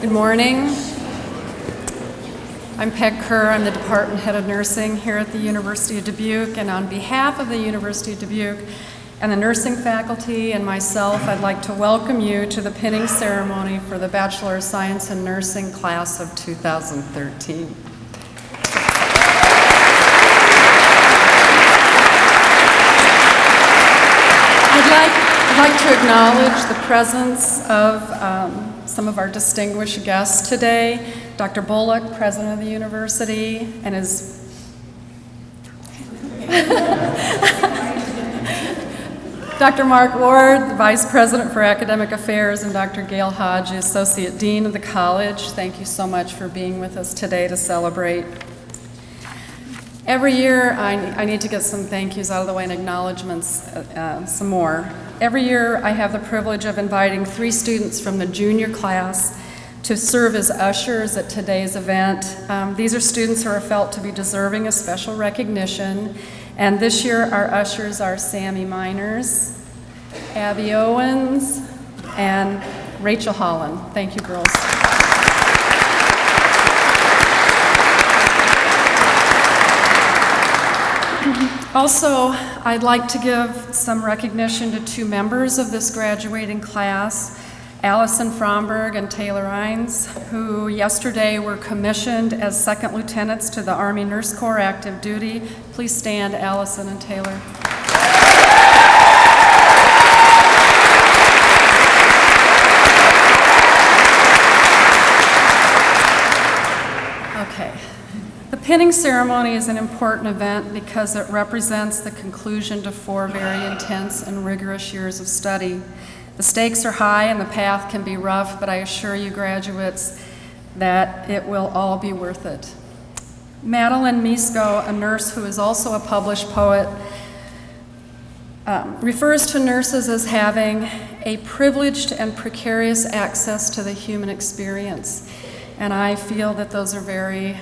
Good morning. I'm Peg Kerr. I'm the Department Head of Nursing here at the University of Dubuque, and on behalf of the University of Dubuque and the nursing faculty and myself, I'd like to welcome you to the pinning ceremony for the Bachelor of Science in Nursing class of 2013. I'd like to acknowledge the presence of some of our distinguished guests today. Dr. Bullock, President of the University, and his Dr. Mark Ward, the Vice President for Academic Affairs, and Dr. Gail Hodge, Associate Dean of the College. Thank you so much for being with us today to celebrate. Every year, I need to get some thank yous out of the way and acknowledgments, some more. Every year, I have the privilege of inviting 3 students from the junior class to serve as ushers at today's event. These are students who are felt to be deserving of special recognition. And this year, our ushers are Sammy Miners, Abby Owens, and Rachel Holland. Thank you, girls. Also, I'd like to give some recognition to 2 members of this graduating class, Allison Fromberg and Taylor Hines, who yesterday were commissioned as second lieutenants to the Army Nurse Corps active duty. Please stand, Allison and Taylor. Okay. The pinning ceremony is an important event because it represents the conclusion to 4 very intense and rigorous years of study. The stakes are high and the path can be rough, but I assure you graduates that it will all be worth it. Madeline Misko, a nurse who is also a published poet, refers to nurses as having a privileged and precarious access to the human experience. And I feel that those are very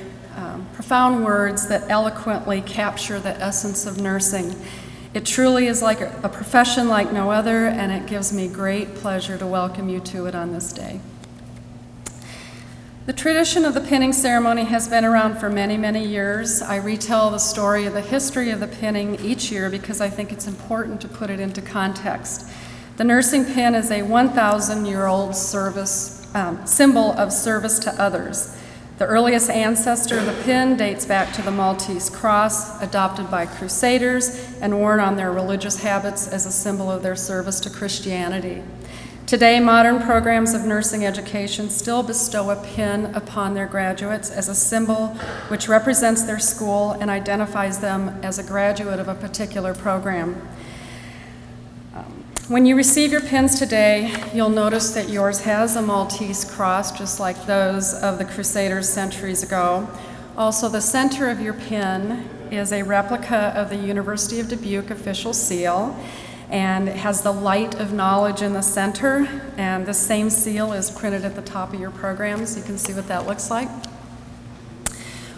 profound words that eloquently capture the essence of nursing. It truly is like a profession like no other, and it gives me great pleasure to welcome you to it on this day. The tradition of the pinning ceremony has been around for many, many years. I retell the story of the history of the pinning each year because I think it's important to put it into context. The nursing pin is a 1,000-year-old symbol of service to others. The earliest ancestor of the pin dates back to the Maltese cross, adopted by crusaders and worn on their religious habits as a symbol of their service to Christianity. Today, modern programs of nursing education still bestow a pin upon their graduates as a symbol which represents their school and identifies them as a graduate of a particular program. When you receive your pins today, you'll notice that yours has a Maltese cross, just like those of the Crusaders centuries ago. Also, the center of your pin is a replica of the University of Dubuque official seal, and it has the light of knowledge in the center, and the same seal is printed at the top of your program, so you can see what that looks like.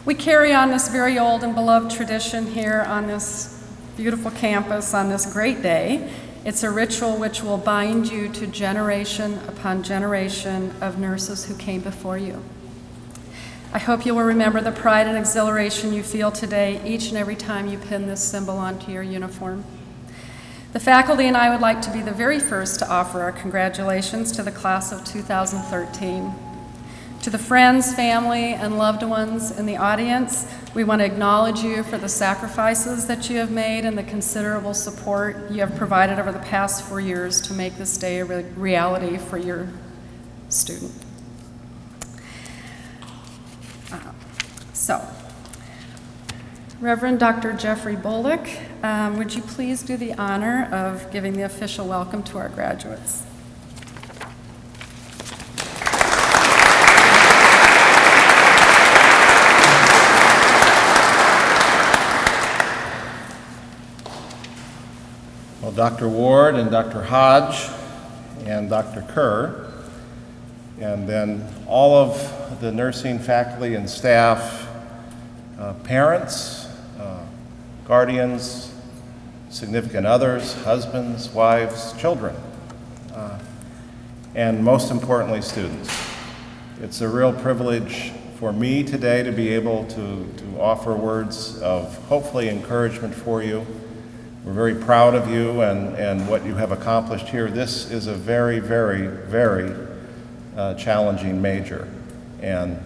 We carry on this very old and beloved tradition here on this beautiful campus on this great day. It's a ritual which will bind you to generation upon generation of nurses who came before you. I hope you will remember the pride and exhilaration you feel today each and every time you pin this symbol onto your uniform. The faculty and I would like to be the very first to offer our congratulations to the class of 2013. To the friends, family, and loved ones in the audience, we want to acknowledge you for the sacrifices that you have made and the considerable support you have provided over the past 4 years to make this day a reality for your student. Reverend Dr. Jeffrey Bullock, would you please do the honor of giving the official welcome to our graduates? Well, Dr. Ward and Dr. Hodge and Dr. Kerr, and then all of the nursing faculty and staff, parents, guardians, significant others, husbands, wives, children, and most importantly, students. It's a real privilege for me today to be able to offer words of hopefully encouragement for you. We're very proud of you and what you have accomplished here. This is a very, very, very challenging major. And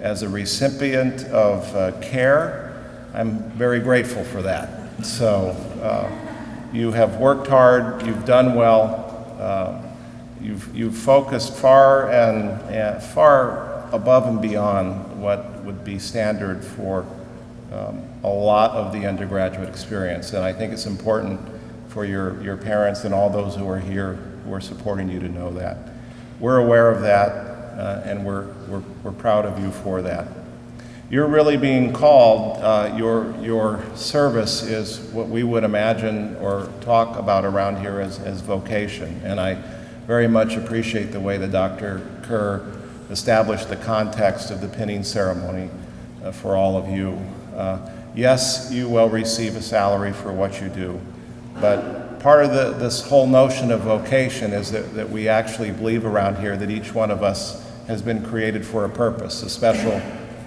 as a recipient of care, I'm very grateful for that. So you have worked hard, you've done well, you've focused far and far above and beyond what would be standard for a lot of the undergraduate experience. And I think it's important for your parents and all those who are here who are supporting you to know that. We're aware of that, and we're proud of you for that. You're really being called, your service is what we would imagine or talk about around here as vocation. And I very much appreciate the way that Dr. Kerr established the context of the pinning ceremony for all of you. Yes, you will receive a salary for what you do, but part of this whole notion of vocation is that we actually believe around here that each one of us has been created for a purpose, a special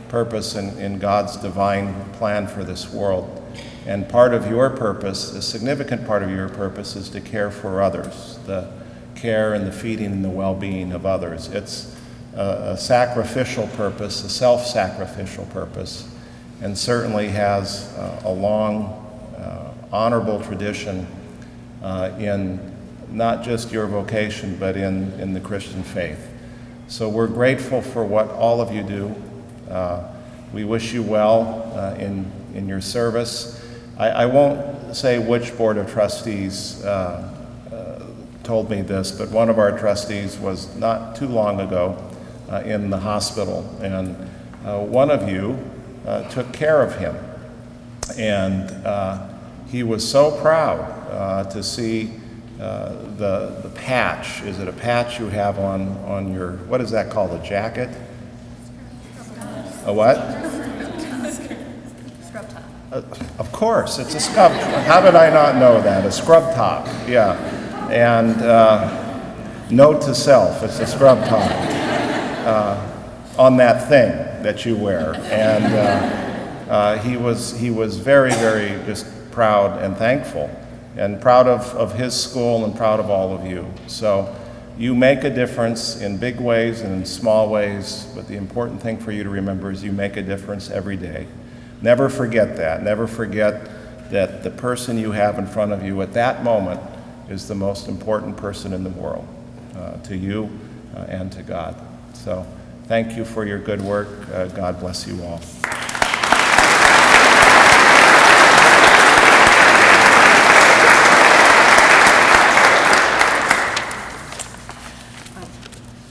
purpose in God's divine plan for this world. And part of your purpose, a significant part of your purpose, is to care for others, the care and the feeding and the well-being of others. It's a sacrificial purpose, a self-sacrificial purpose, and certainly has a long, honorable tradition in not just your vocation, but in the Christian faith. So we're grateful for what all of you do. We wish you well in your service. I won't say which Board of Trustees told me this, but one of our trustees was not too long ago in the hospital, and one of you took care of him. And he was so proud to see the patch. Is it a patch you have on your, what is that called, a jacket? A what? Scrub top. Of course, it's a scrub. How did I not know that? A scrub top, yeah. And note to self, it's a scrub top on that thing that you wear. And he was very, very just proud and thankful, and proud of his school and proud of all of you. So you make a difference in big ways and in small ways, but the important thing for you to remember is you make a difference every day. Never forget that. Never forget that the person you have in front of you at that moment is the most important person in the world, to you and to God. So thank you for your good work. God bless you all.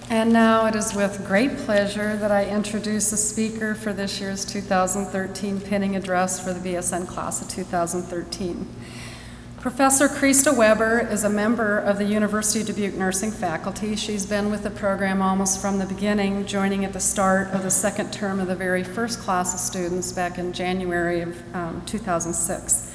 And now it is with great pleasure that I introduce the speaker for this year's 2013 pinning address for the BSN class of 2013. Professor Krista Weber is a member of the University of Dubuque nursing faculty. She's been with the program almost from the beginning, joining at the start of the second term of the very first class of students back in January of 2006.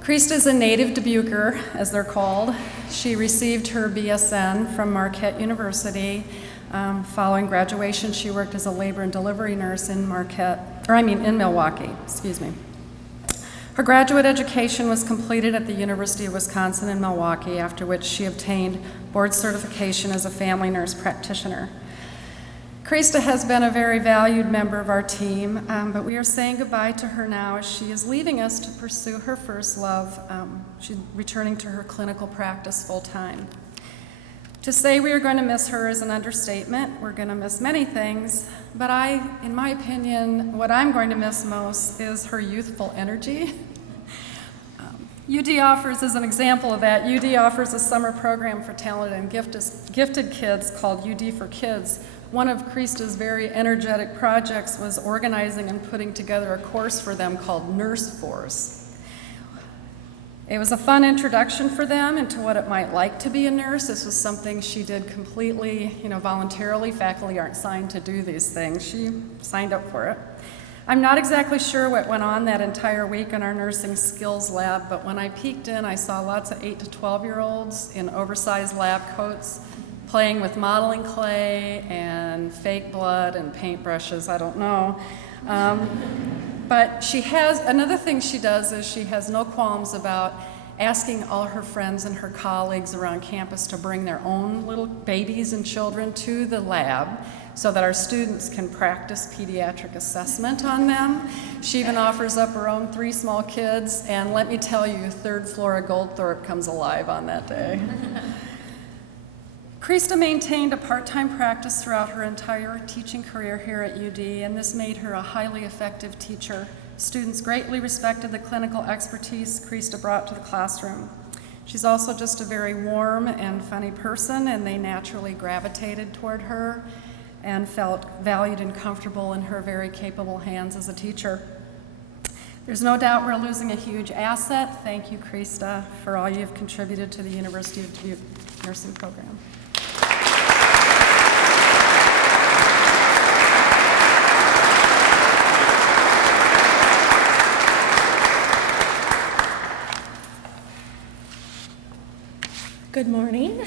Krista is a native Dubuquer, as they're called. She received her BSN from Marquette University. Following graduation, she worked as a labor and delivery nurse in Milwaukee, excuse me. Her graduate education was completed at the University of Wisconsin in Milwaukee, after which she obtained board certification as a family nurse practitioner. Krista has been a very valued member of our team, but we are saying goodbye to her now as she is leaving us to pursue her first love. She's returning to her clinical practice full-time. To say we are going to miss her is an understatement. We're going to miss many things, but in my opinion, what I'm going to miss most is her youthful energy. UD offers, as an example of that, UD offers a summer program for talented and gifted kids called UD for Kids. One of Krista's very energetic projects was organizing and putting together a course for them called Nurse Force. It was a fun introduction for them into what it might like to be a nurse. This was something she did completely, voluntarily. Faculty aren't signed to do these things. She signed up for it. I'm not exactly sure what went on that entire week in our nursing skills lab, but when I peeked in, I saw lots of 8 to 12-year-olds in oversized lab coats playing with modeling clay and fake blood and paintbrushes, I don't know. But another thing she does is she has no qualms about asking all her friends and her colleagues around campus to bring their own little babies and children to the lab so that our students can practice pediatric assessment on them. She even offers up her own 3 small kids, and let me tell you, third floor of Goldthorpe comes alive on that day. Krista maintained a part-time practice throughout her entire teaching career here at UD, and this made her a highly effective teacher. Students greatly respected the clinical expertise Krista brought to the classroom. She's also just a very warm and funny person, and they naturally gravitated toward her and felt valued and comfortable in her very capable hands as a teacher. There's no doubt we're losing a huge asset. Thank you, Krista, for all you've contributed to the University of Dubuque nursing program. Good morning.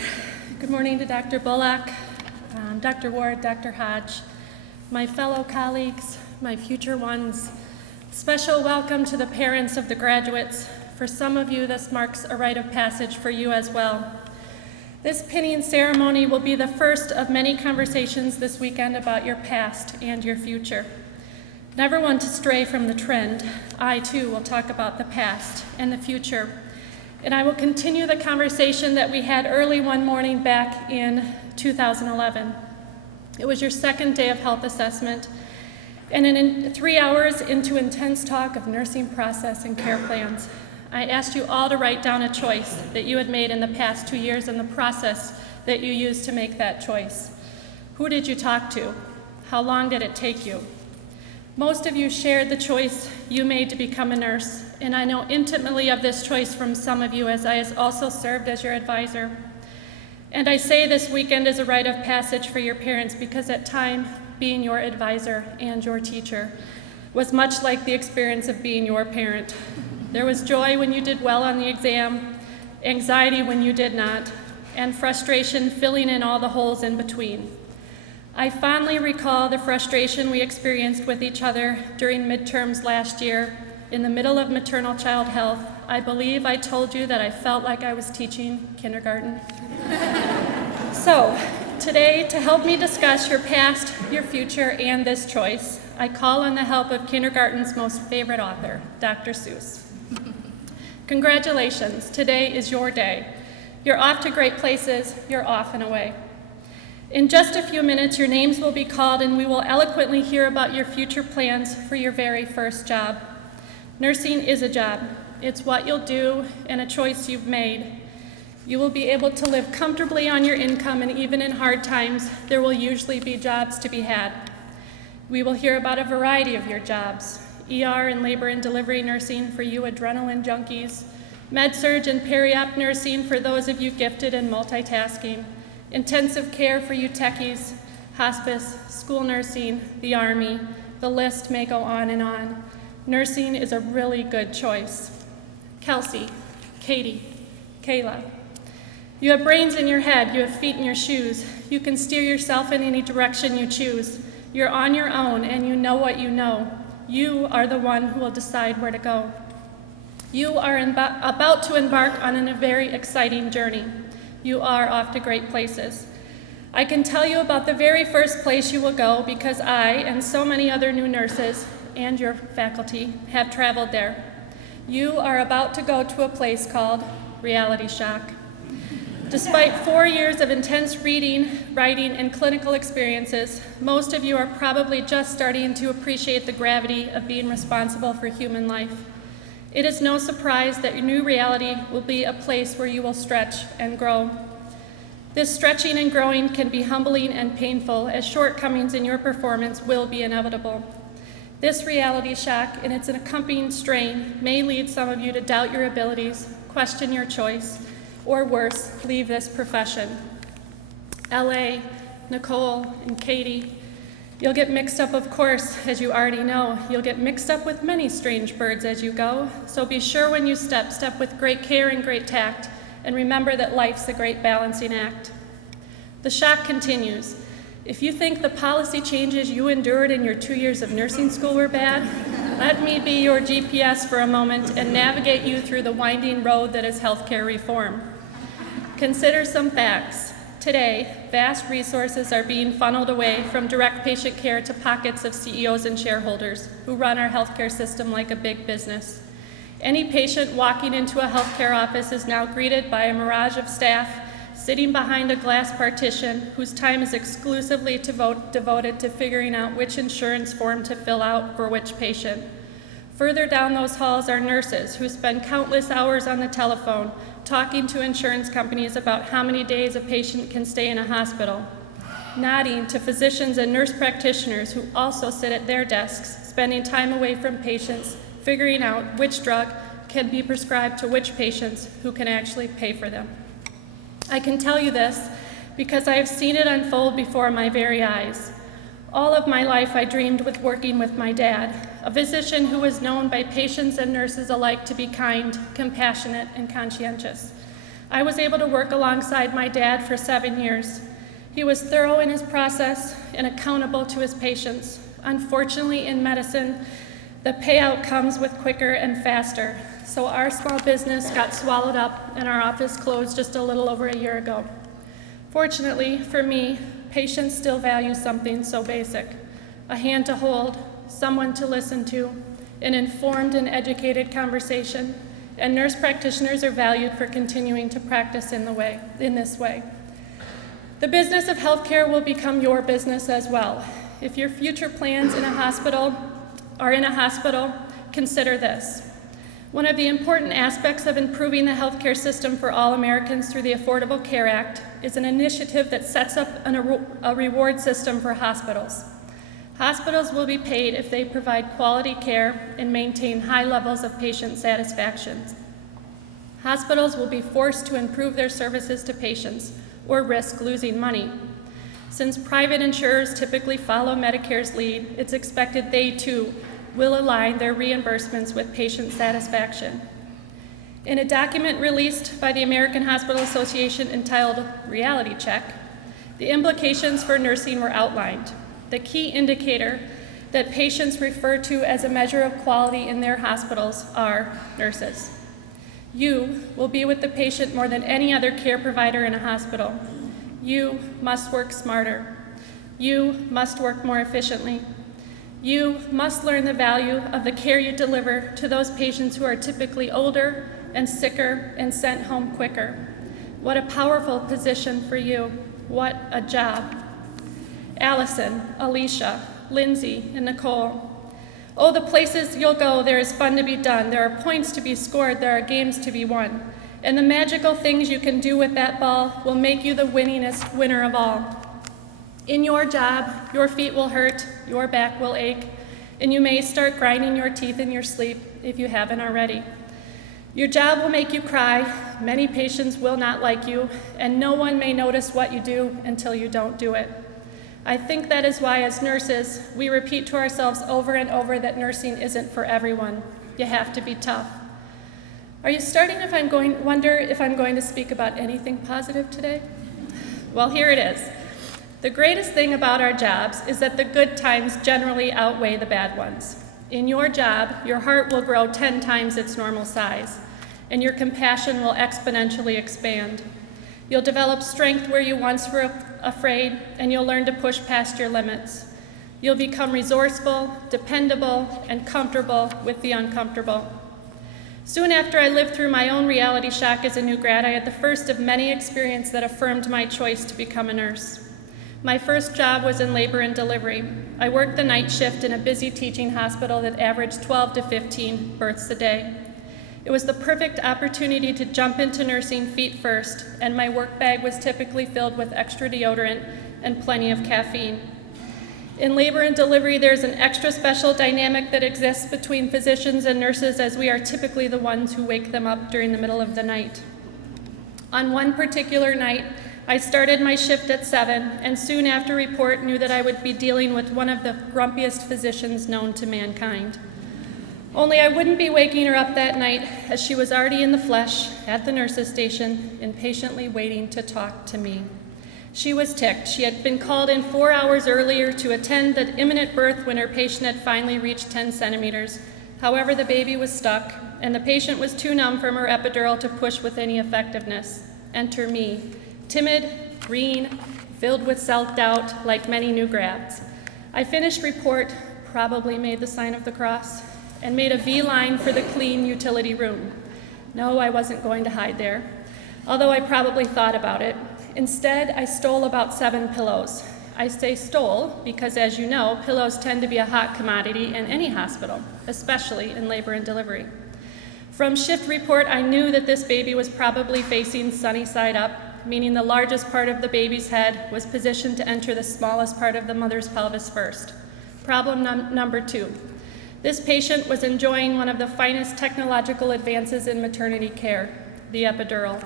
Good morning to Dr. Bullock, Dr. Ward, Dr. Hodge, my fellow colleagues, my future ones. Special welcome to the parents of the graduates. For some of you, this marks a rite of passage for you as well. This pinning ceremony will be the first of many conversations this weekend about your past and your future. Never one to stray from the trend, I too will talk about the past and the future. And I will continue the conversation that we had early one morning back in 2011. It was your second day of health assessment, and in 3 hours into intense talk of nursing process and care plans, I asked you all to write down a choice that you had made in the past 2 years and the process that you used to make that choice. Who did you talk to? How long did it take you? Most of you shared the choice you made to become a nurse, and I know intimately of this choice from some of you as I has also served as your advisor. And I say this weekend is a rite of passage for your parents because at time, being your advisor and your teacher was much like the experience of being your parent. There was joy when you did well on the exam, anxiety when you did not, and frustration filling in all the holes in between. I fondly recall the frustration we experienced with each other during midterms last year. In the middle of maternal child health, I believe I told you that I felt like I was teaching kindergarten. So, today, to help me discuss your past, your future, and this choice, I call on the help of kindergarten's most favorite author, Dr. Seuss. Congratulations, today is your day. You're off to great places, you're off and away. In just a few minutes, your names will be called and we will eloquently hear about your future plans for your very first job. Nursing is a job. It's what you'll do and a choice you've made. You will be able to live comfortably on your income, and even in hard times, there will usually be jobs to be had. We will hear about a variety of your jobs: ER and labor and delivery nursing for you adrenaline junkies, med-surg and peri-op nursing for those of you gifted in multitasking, intensive care for you techies, hospice, school nursing, the Army. The list may go on and on. Nursing is a really good choice. Kelsey, Katie, Kayla. You have brains in your head, you have feet in your shoes. You can steer yourself in any direction you choose. You're on your own and you know what you know. You are the one who will decide where to go. You are about to embark on a very exciting journey. You are off to great places. I can tell you about the very first place you will go because I and so many other new nurses and your faculty have traveled there. You are about to go to a place called reality shock. Despite 4 years of intense reading, writing, and clinical experiences, most of you are probably just starting to appreciate the gravity of being responsible for human life. It is no surprise that your new reality will be a place where you will stretch and grow. This stretching and growing can be humbling and painful, as shortcomings in your performance will be inevitable. This reality shock and its accompanying strain may lead some of you to doubt your abilities, question your choice, or worse, leave this profession. LA, Nicole, and Katie, you'll get mixed up, of course, as you already know. You'll get mixed up with many strange birds as you go, so be sure when you step with great care and great tact, and remember that life's a great balancing act. The shock continues. If you think the policy changes you endured in your 2 years of nursing school were bad, let me be your GPS for a moment and navigate you through the winding road that is healthcare reform. Consider some facts. Today, vast resources are being funneled away from direct patient care to pockets of CEOs and shareholders who run our healthcare system like a big business. Any patient walking into a healthcare office is now greeted by a mirage of staff sitting behind a glass partition whose time is exclusively devoted to figuring out which insurance form to fill out for which patient. Further down those halls are nurses who spend countless hours on the telephone talking to insurance companies about how many days a patient can stay in a hospital, nodding to physicians and nurse practitioners who also sit at their desks, spending time away from patients, figuring out which drug can be prescribed to which patients who can actually pay for them. I can tell you this because I have seen it unfold before my very eyes. All of my life I dreamed with working with my dad, a physician who was known by patients and nurses alike to be kind, compassionate, and conscientious. I was able to work alongside my dad for 7 years. He was thorough in his process and accountable to his patients. Unfortunately, in medicine, the payout comes with quicker and faster. So our small business got swallowed up and our office closed just a little over a year ago. Fortunately for me, patients still value something so basic: a hand to hold, someone to listen to, an informed and educated conversation, and nurse practitioners are valued for continuing to practice in this way. The business of healthcare will become your business as well. If your future plans are in a hospital, consider this. One of the important aspects of improving the healthcare system for all Americans through the Affordable Care Act is an initiative that sets up a reward system for hospitals. Hospitals will be paid if they provide quality care and maintain high levels of patient satisfaction. Hospitals will be forced to improve their services to patients or risk losing money. Since private insurers typically follow Medicare's lead, it's expected they too will align their reimbursements with patient satisfaction. In a document released by the American Hospital Association entitled Reality Check, the implications for nursing were outlined. The key indicator that patients refer to as a measure of quality in their hospitals are nurses. You will be with the patient more than any other care provider in a hospital. You must work smarter. You must work more efficiently. You must learn the value of the care you deliver to those patients who are typically older and sicker and sent home quicker. What a powerful position for you. What a job. Allison, Alicia, Lindsay, and Nicole. Oh, the places you'll go, there is fun to be done. There are points to be scored. There are games to be won. And the magical things you can do with that ball will make you the winningest winner of all. In your job, your feet will hurt, your back will ache, and you may start grinding your teeth in your sleep if you haven't already. Your job will make you cry, many patients will not like you, and no one may notice what you do until you don't do it. I think that is why, as nurses, we repeat to ourselves over and over that nursing isn't for everyone. You have to be tough. Are you starting to wonder if I'm going to speak about anything positive today? Well, here it is. The greatest thing about our jobs is that the good times generally outweigh the bad ones. In your job, your heart will grow 10 times its normal size, and your compassion will exponentially expand. You'll develop strength where you once were afraid, and you'll learn to push past your limits. You'll become resourceful, dependable, and comfortable with the uncomfortable. Soon after I lived through my own reality shock as a new grad, I had the first of many experiences that affirmed my choice to become a nurse. My first job was in labor and delivery. I worked the night shift in a busy teaching hospital that averaged 12 to 15 births a day. It was the perfect opportunity to jump into nursing feet first, and my work bag was typically filled with extra deodorant and plenty of caffeine. In labor and delivery, there's an extra special dynamic that exists between physicians and nurses, as we are typically the ones who wake them up during the middle of the night. On one particular night, I started my shift at 7, and soon after report knew that I would be dealing with one of the grumpiest physicians known to mankind. Only I wouldn't be waking her up that night, as she was already in the flesh at the nurse's station, impatiently waiting to talk to me. She was ticked. She had been called in 4 hours earlier to attend the imminent birth when her patient had finally reached 10 centimeters. However, the baby was stuck, and the patient was too numb from her epidural to push with any effectiveness. Enter me, timid, green, filled with self-doubt, like many new grads. I finished report, probably made the sign of the cross, and made a V-line for the clean utility room. No, I wasn't going to hide there, although I probably thought about it. Instead, I stole about 7 pillows. I say stole because, as you know, pillows tend to be a hot commodity in any hospital, especially in labor and delivery. From shift report, I knew that this baby was probably facing sunny side up, meaning the largest part of the baby's head was positioned to enter the smallest part of the mother's pelvis first. Problem number 2. This patient was enjoying one of the finest technological advances in maternity care, the epidural.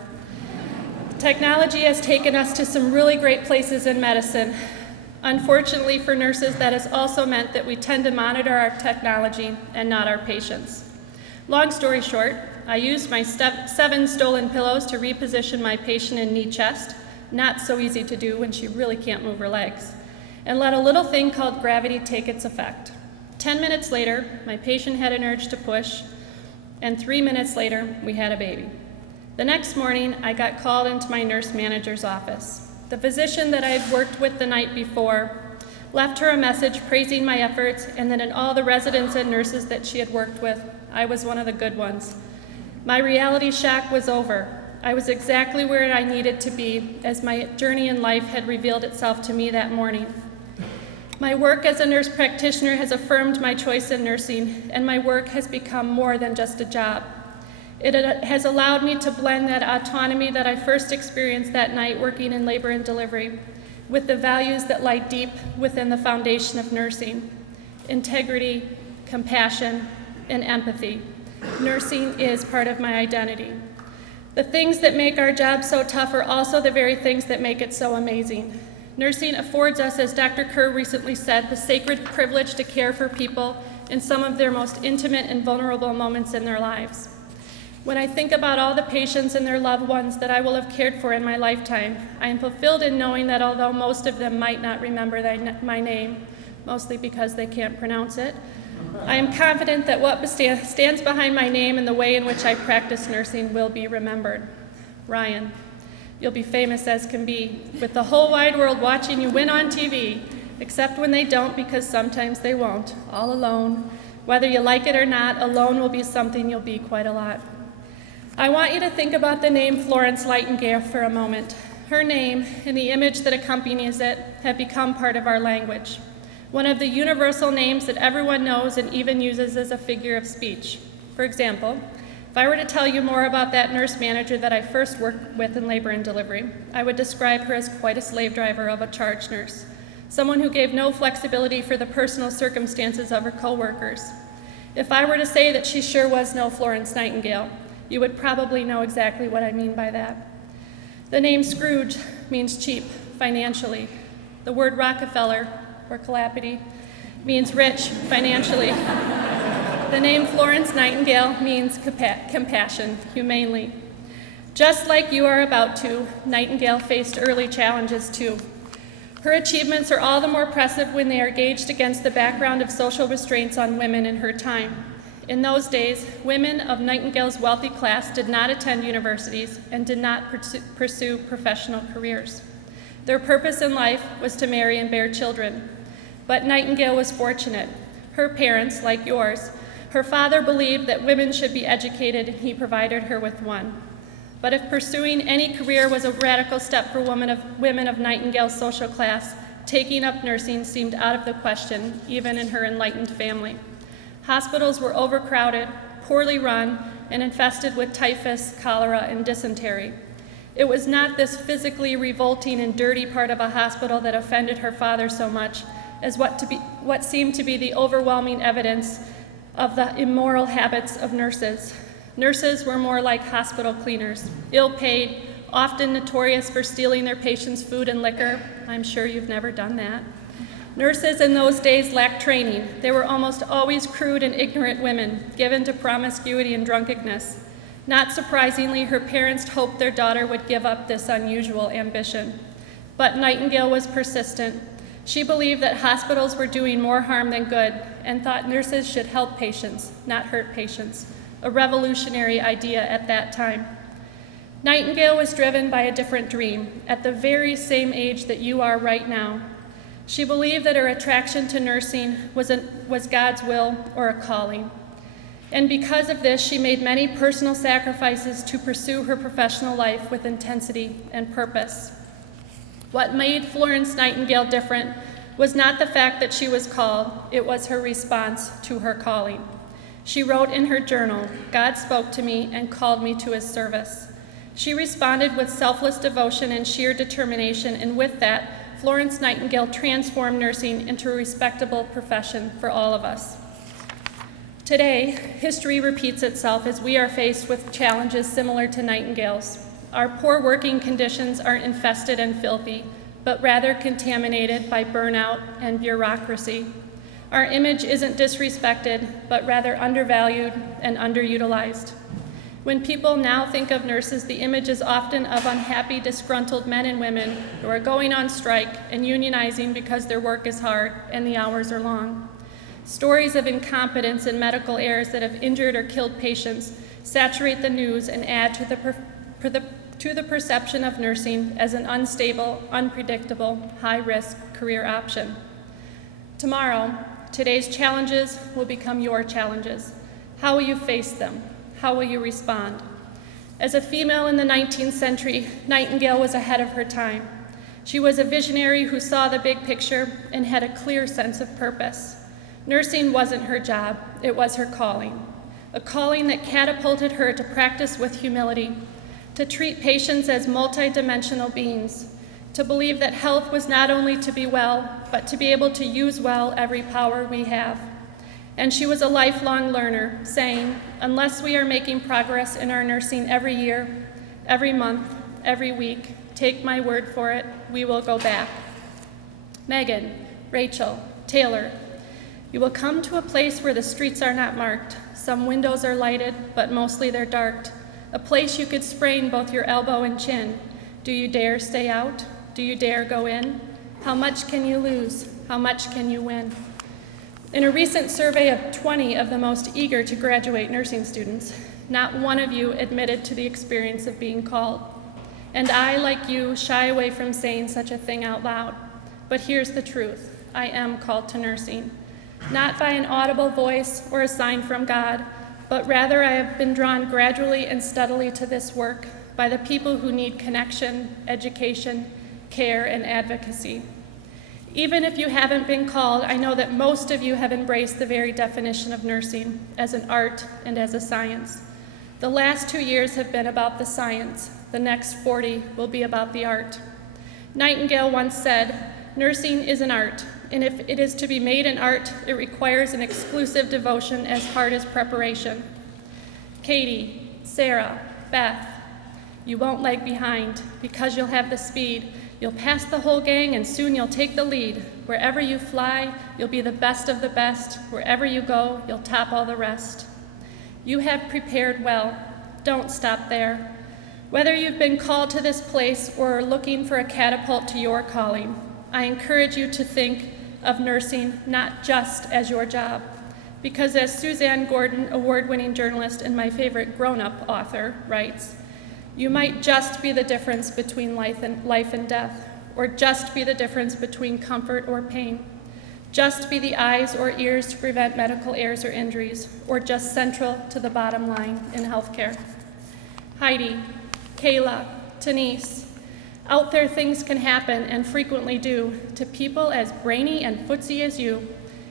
Technology has taken us to some really great places in medicine. Unfortunately for nurses, that has also meant that we tend to monitor our technology and not our patients. Long story short, I used my 7 stolen pillows to reposition my patient in knee chest, not so easy to do when she really can't move her legs, and let a little thing called gravity take its effect. 10 minutes later, my patient had an urge to push, and 3 minutes later, we had a baby. The next morning, I got called into my nurse manager's office. The physician that I had worked with the night before left her a message praising my efforts and that in all the residents and nurses that she had worked with, I was one of the good ones. My reality shock was over. I was exactly where I needed to be as my journey in life had revealed itself to me that morning. My work as a nurse practitioner has affirmed my choice in nursing, and my work has become more than just a job. It has allowed me to blend that autonomy that I first experienced that night working in labor and delivery with the values that lie deep within the foundation of nursing: integrity, compassion, and empathy. Nursing is part of my identity. The things that make our job so tough are also the very things that make it so amazing. Nursing affords us, as Dr. Kerr recently said, the sacred privilege to care for people in some of their most intimate and vulnerable moments in their lives. When I think about all the patients and their loved ones that I will have cared for in my lifetime, I am fulfilled in knowing that although most of them might not remember my name, mostly because they can't pronounce it, I am confident that what stands behind my name and the way in which I practice nursing will be remembered. Ryan, you'll be famous as can be, with the whole wide world watching you win on TV, except when they don't, because sometimes they won't, all alone. Whether you like it or not, alone will be something you'll be quite a lot. I want you to think about the name Florence Nightingale for a moment. Her name and the image that accompanies it have become part of our language, one of the universal names that everyone knows and even uses as a figure of speech. For example, if I were to tell you more about that nurse manager that I first worked with in labor and delivery, I would describe her as quite a slave driver of a charge nurse, someone who gave no flexibility for the personal circumstances of her coworkers. If I were to say that she sure was no Florence Nightingale, you would probably know exactly what I mean by that. The name Scrooge means cheap financially. The word Rockefeller, or Calapity, means rich financially. The name Florence Nightingale means compassion, humanely. Just like you are about to, Nightingale faced early challenges too. Her achievements are all the more impressive when they are gauged against the background of social restraints on women in her time. In those days, women of Nightingale's wealthy class did not attend universities and did not pursue professional careers. Their purpose in life was to marry and bear children. But Nightingale was fortunate. Her parents, like yours, her father believed that women should be educated, and he provided her with one. But if pursuing any career was a radical step for women of Nightingale's social class, taking up nursing seemed out of the question, even in her enlightened family. Hospitals were overcrowded, poorly run, and infested with typhus, cholera, and dysentery. It was not this physically revolting and dirty part of a hospital that offended her father so much as what seemed to be the overwhelming evidence of the immoral habits of nurses. Nurses were more like hospital cleaners, ill-paid, often notorious for stealing their patients' food and liquor. I'm sure you've never done that. Nurses in those days lacked training. They were almost always crude and ignorant women, given to promiscuity and drunkenness. Not surprisingly, her parents hoped their daughter would give up this unusual ambition. But Nightingale was persistent. She believed that hospitals were doing more harm than good and thought nurses should help patients, not hurt patients, a revolutionary idea at that time. Nightingale was driven by a different dream at the very same age that you are right now. She believed that her attraction to nursing was God's will or a calling. And because of this, she made many personal sacrifices to pursue her professional life with intensity and purpose. What made Florence Nightingale different was not the fact that she was called, it was her response to her calling. She wrote in her journal, "God spoke to me and called me to his service." She responded with selfless devotion and sheer determination, and with that, Florence Nightingale transformed nursing into a respectable profession for all of us. Today, history repeats itself as we are faced with challenges similar to Nightingale's. Our poor working conditions aren't infested and filthy, but rather contaminated by burnout and bureaucracy. Our image isn't disrespected, but rather undervalued and underutilized. When people now think of nurses, the image is often of unhappy, disgruntled men and women who are going on strike and unionizing because their work is hard and the hours are long. Stories of incompetence and medical errors that have injured or killed patients saturate the news and add to the perception of nursing as an unstable, unpredictable, high-risk career option. Tomorrow, today's challenges will become your challenges. How will you face them? How will you respond? As a female in the 19th century, Nightingale was ahead of her time. She was a visionary who saw the big picture and had a clear sense of purpose. Nursing wasn't her job, it was her calling. A calling that catapulted her to practice with humility, to treat patients as multidimensional beings, to believe that health was not only to be well, but to be able to use well every power we have. And she was a lifelong learner, saying, "Unless we are making progress in our nursing every year, every month, every week, take my word for it, we will go back." Megan, Rachel, Taylor, you will come to a place where the streets are not marked. Some windows are lighted, but mostly they're dark. A place you could sprain both your elbow and chin. Do you dare stay out? Do you dare go in? How much can you lose? How much can you win? In a recent survey of 20 of the most eager to graduate nursing students, not one of you admitted to the experience of being called. And I, like you, shy away from saying such a thing out loud. But here's the truth. I am called to nursing. Not by an audible voice or a sign from God, but rather I have been drawn gradually and steadily to this work by the people who need connection, education, care, and advocacy. Even if you haven't been called, I know that most of you have embraced the very definition of nursing as an art and as a science. The last 2 years have been about the science. The next 40 will be about the art. Nightingale once said, "Nursing is an art, and if it is to be made an art, it requires an exclusive devotion as hard as preparation." Katie, Sarah, Beth, you won't lag behind because you'll have the speed. You'll pass the whole gang and soon you'll take the lead. Wherever you fly, you'll be the best of the best. Wherever you go, you'll top all the rest. You have prepared well. Don't stop there. Whether you've been called to this place or are looking for a catapult to your calling, I encourage you to think of nursing not just as your job. Because as Suzanne Gordon, award-winning journalist and my favorite grown-up author, writes, you might just be the difference between life and death, or just be the difference between comfort or pain. Just be the eyes or ears to prevent medical errors or injuries, or just central to the bottom line in healthcare. Heidi, Kayla, Denise, out there things can happen and frequently do to people as brainy and footsy as you.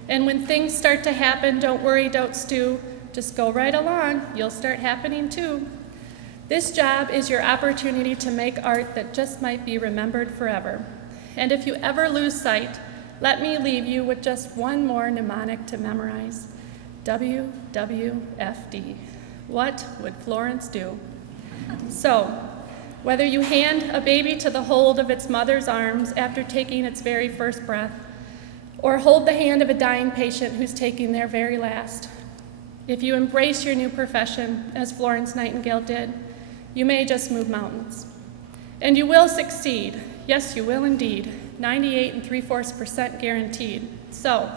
And when things start to happen, don't worry, don't stew, just go right along, you'll start happening too. This job is your opportunity to make art that just might be remembered forever. And if you ever lose sight, let me leave you with just one more mnemonic to memorize. WWFD. What would Florence do? So, whether you hand a baby to the hold of its mother's arms after taking its very first breath, or hold the hand of a dying patient who's taking their very last, if you embrace your new profession, as Florence Nightingale did, you may just move mountains. And you will succeed. Yes, you will indeed. 98 3/4% guaranteed. So,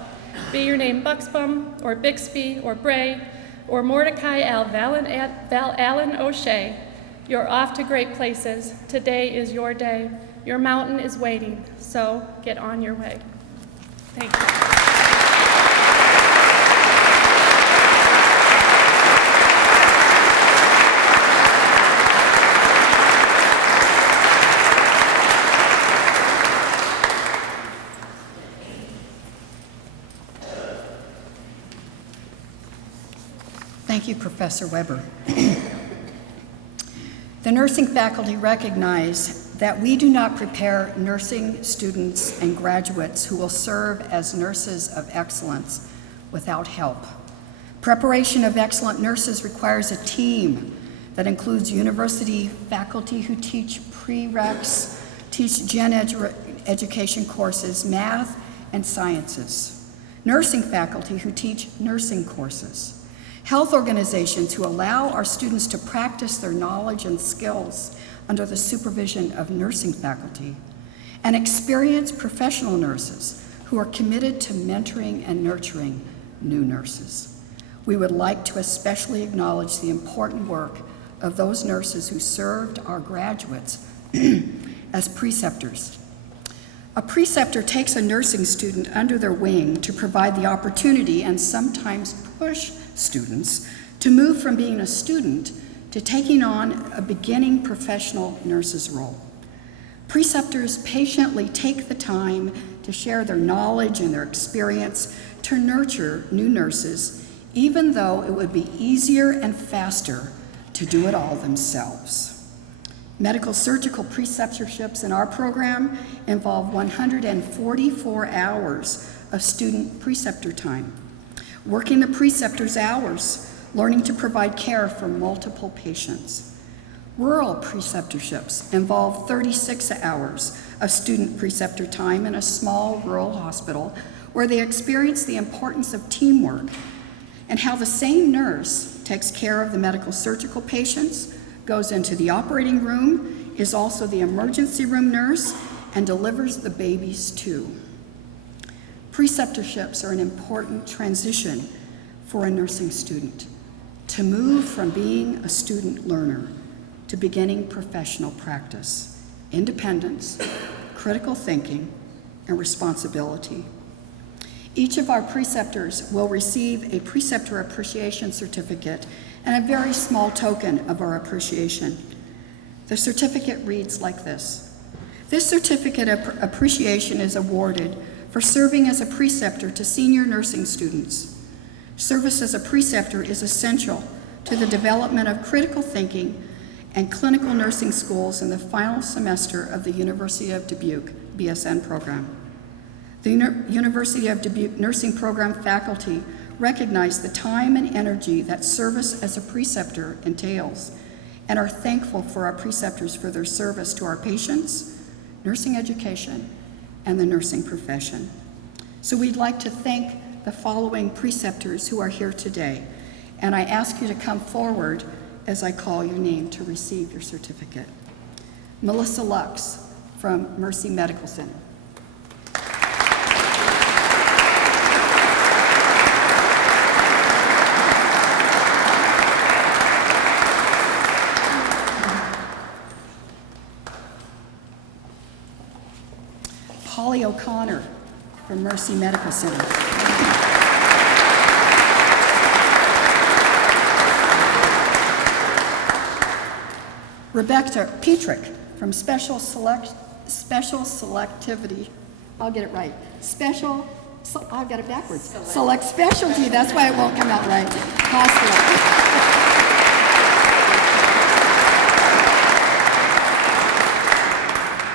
be your name Buxbaum, or Bixby, or Bray, or Mordecai Val Allen O'Shea, you're off to great places. Today is your day. Your mountain is waiting, so get on your way. Thank you. Thank you, Professor Weber. The nursing faculty recognize that we do not prepare nursing students and graduates who will serve as nurses of excellence without help. Preparation of excellent nurses requires a team that includes university faculty who teach prereqs, teach gen education courses, math and sciences, nursing faculty who teach nursing courses, health organizations who allow our students to practice their knowledge and skills under the supervision of nursing faculty, and experienced professional nurses who are committed to mentoring and nurturing new nurses. We would like to especially acknowledge the important work of those nurses who served our graduates as preceptors. A preceptor takes a nursing student under their wing to provide the opportunity and sometimes push students to move from being a student to taking on a beginning professional nurse's role. Preceptors patiently take the time to share their knowledge and their experience to nurture new nurses, even though it would be easier and faster to do it all themselves. Medical surgical preceptorships in our program involve 144 hours of student preceptor time, working the preceptor's hours, learning to provide care for multiple patients. Rural preceptorships involve 36 hours of student preceptor time in a small rural hospital where they experience the importance of teamwork and how the same nurse takes care of the medical surgical patients, goes into the operating room, is also the emergency room nurse, and delivers the babies too. Preceptorships are an important transition for a nursing student to move from being a student learner to beginning professional practice, independence, critical thinking, and responsibility. Each of our preceptors will receive a preceptor appreciation certificate and a very small token of our appreciation. The certificate reads like this. This certificate of appreciation is awarded for serving as a preceptor to senior nursing students. Service as a preceptor is essential to the development of critical thinking and clinical nursing schools in the final semester of the University of Dubuque BSN program. The University of Dubuque nursing program faculty recognize the time and energy that service as a preceptor entails and are thankful for our preceptors for their service to our patients, nursing education, and the nursing profession. So we'd like to thank the following preceptors who are here today, and I ask you to come forward as I call your name to receive your certificate. Melissa Lux from Mercy Medical Center. Polly O'Connor from Mercy Medical Center. Rebecca Petrick from Special Selectivity. I'll get it right. I've got it backwards. Select Specialty, that's why it won't come out right. Hospital.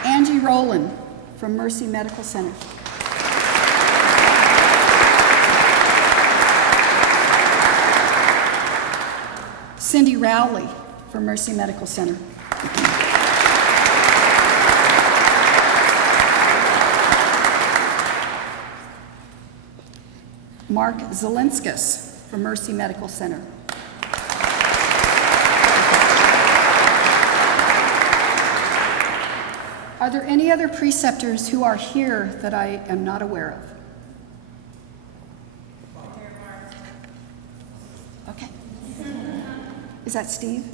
Angie Rowland from Mercy Medical Center. Cindy Rowley from Mercy Medical Center. Mark Zelinskas from Mercy Medical Center. Are there any other preceptors who are here that I am not aware of? Okay. Is that Steve?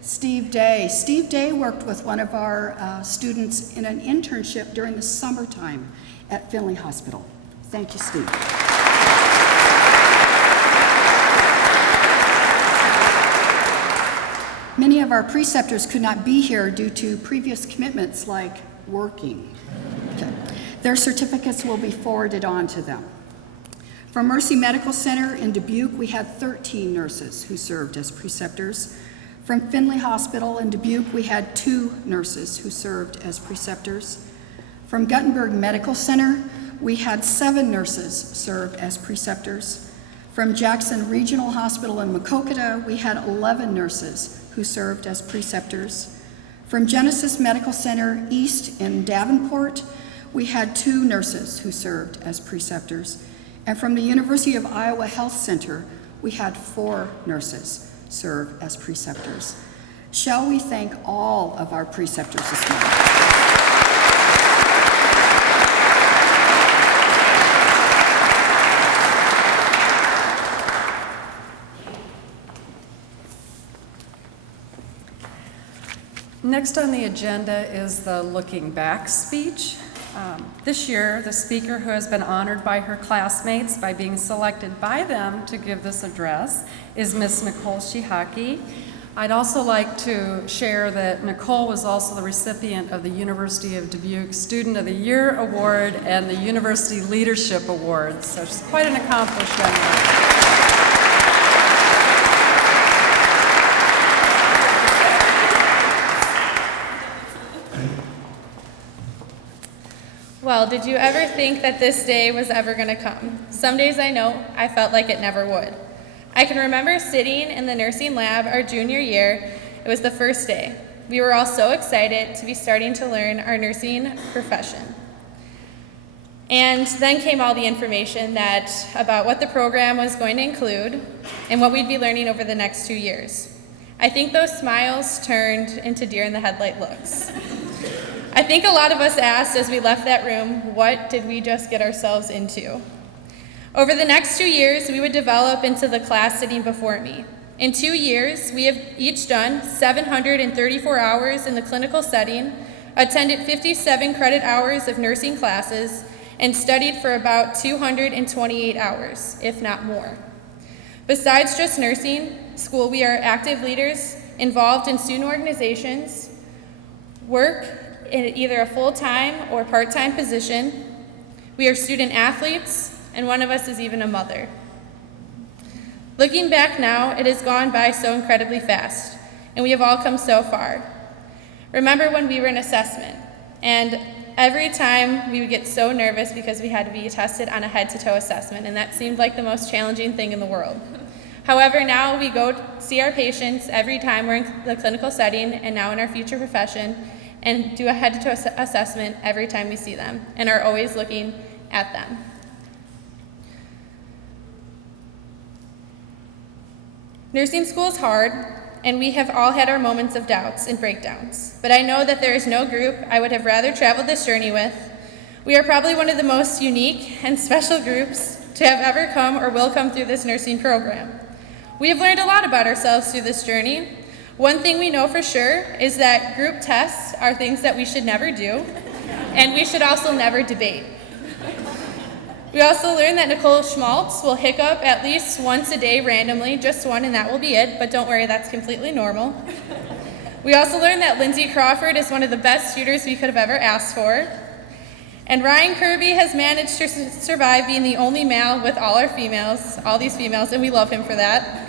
Steve Day. Steve Day worked with one of our students in an internship during the summertime at Finley Hospital. Thank you, Steve. Many of our preceptors could not be here due to previous commitments like working. Okay. Their certificates will be forwarded on to them. From Mercy Medical Center in Dubuque, we had 13 nurses who served as preceptors. From Finley Hospital in Dubuque, we had 2 nurses who served as preceptors. From Guttenberg Medical Center, we had 7 nurses serve as preceptors. From Jackson Regional Hospital in Maquoketa, we had 11 nurses who served as preceptors. From Genesis Medical Center East in Davenport, we had 2 nurses who served as preceptors. And from the University of Iowa Health Center, we had 4 nurses serve as preceptors. Shall we thank all of our preceptors this morning? Next on the agenda is the looking back speech. This year, the speaker who has been honored by her classmates by being selected by them to give this address is Miss Nicole Shihaki. I'd also like to share that Nicole was also the recipient of the University of Dubuque Student of the Year Award and the University Leadership Award, so she's quite an accomplished young lady. Well, did you ever think that this day was ever going to come? Some days I know I felt like it never would. I can remember sitting in the nursing lab our junior year. It was the first day. We were all so excited to be starting to learn our nursing profession. And then came all the information about what the program was going to include and what we'd be learning over the next 2 years. I think those smiles turned into deer in the headlight looks. I think a lot of us asked as we left that room, what did we just get ourselves into? Over the next 2 years, we would develop into the class sitting before me. In 2 years, we have each done 734 hours in the clinical setting, attended 57 credit hours of nursing classes, and studied for about 228 hours, if not more. Besides just nursing school, we are active leaders involved in student organizations, work in either a full-time or part-time position. We are student athletes, and one of us is even a mother. Looking back now, it has gone by so incredibly fast, and we have all come so far. Remember when we were in assessment, and every time we would get so nervous because we had to be tested on a head-to-toe assessment, and that seemed like the most challenging thing in the world. However, now we go see our patients every time we're in the clinical setting and now in our future profession, and do a head-to-toe assessment every time we see them, and are always looking at them. Nursing school is hard, and we have all had our moments of doubts and breakdowns, but I know that there is no group I would have rather traveled this journey with. We are probably one of the most unique and special groups to have ever come or will come through this nursing program. We have learned a lot about ourselves through this journey. One thing we know for sure is that group tests are things that we should never do, and we should also never debate. We also learned that Nicole Schmaltz will hiccup at least once a day randomly, just one, and that will be it, but don't worry, that's completely normal. We also learned that Lindsay Crawford is one of the best shooters we could have ever asked for. And Ryan Kirby has managed to survive being the only male with all these females, and we love him for that.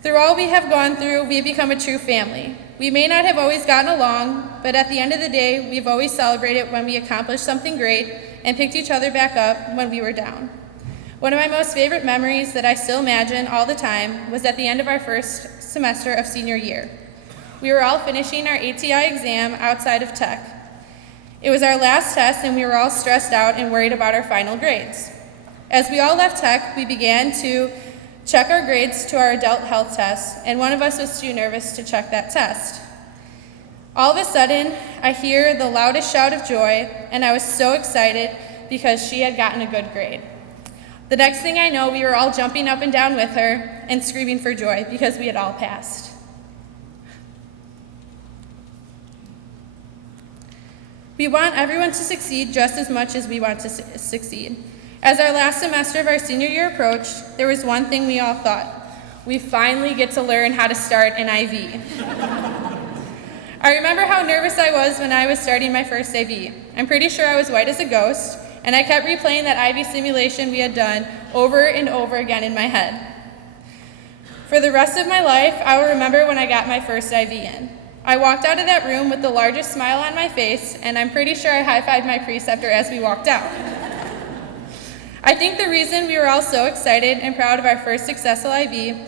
Through all we have gone through, we have become a true family. We may not have always gotten along, but at the end of the day, we've always celebrated when we accomplished something great and picked each other back up when we were down. One of my most favorite memories that I still imagine all the time was at the end of our first semester of senior year. We were all finishing our ATI exam outside of tech. It was our last test, and we were all stressed out and worried about our final grades. As we all left tech, we began to check our grades to our adult health test, and one of us was too nervous to check that test. All of a sudden, I hear the loudest shout of joy, and I was so excited because she had gotten a good grade. The next thing I know, we were all jumping up and down with her and screaming for joy because we had all passed. We want everyone to succeed just as much as we want to succeed. As our last semester of our senior year approached, there was one thing we all thought: we finally get to learn how to start an IV. I remember how nervous I was when I was starting my first IV. I'm pretty sure I was white as a ghost, and I kept replaying that IV simulation we had done over and over again in my head. For the rest of my life, I will remember when I got my first IV in. I walked out of that room with the largest smile on my face, and I'm pretty sure I high-fived my preceptor as we walked out. I think the reason we were all so excited and proud of our first successful IV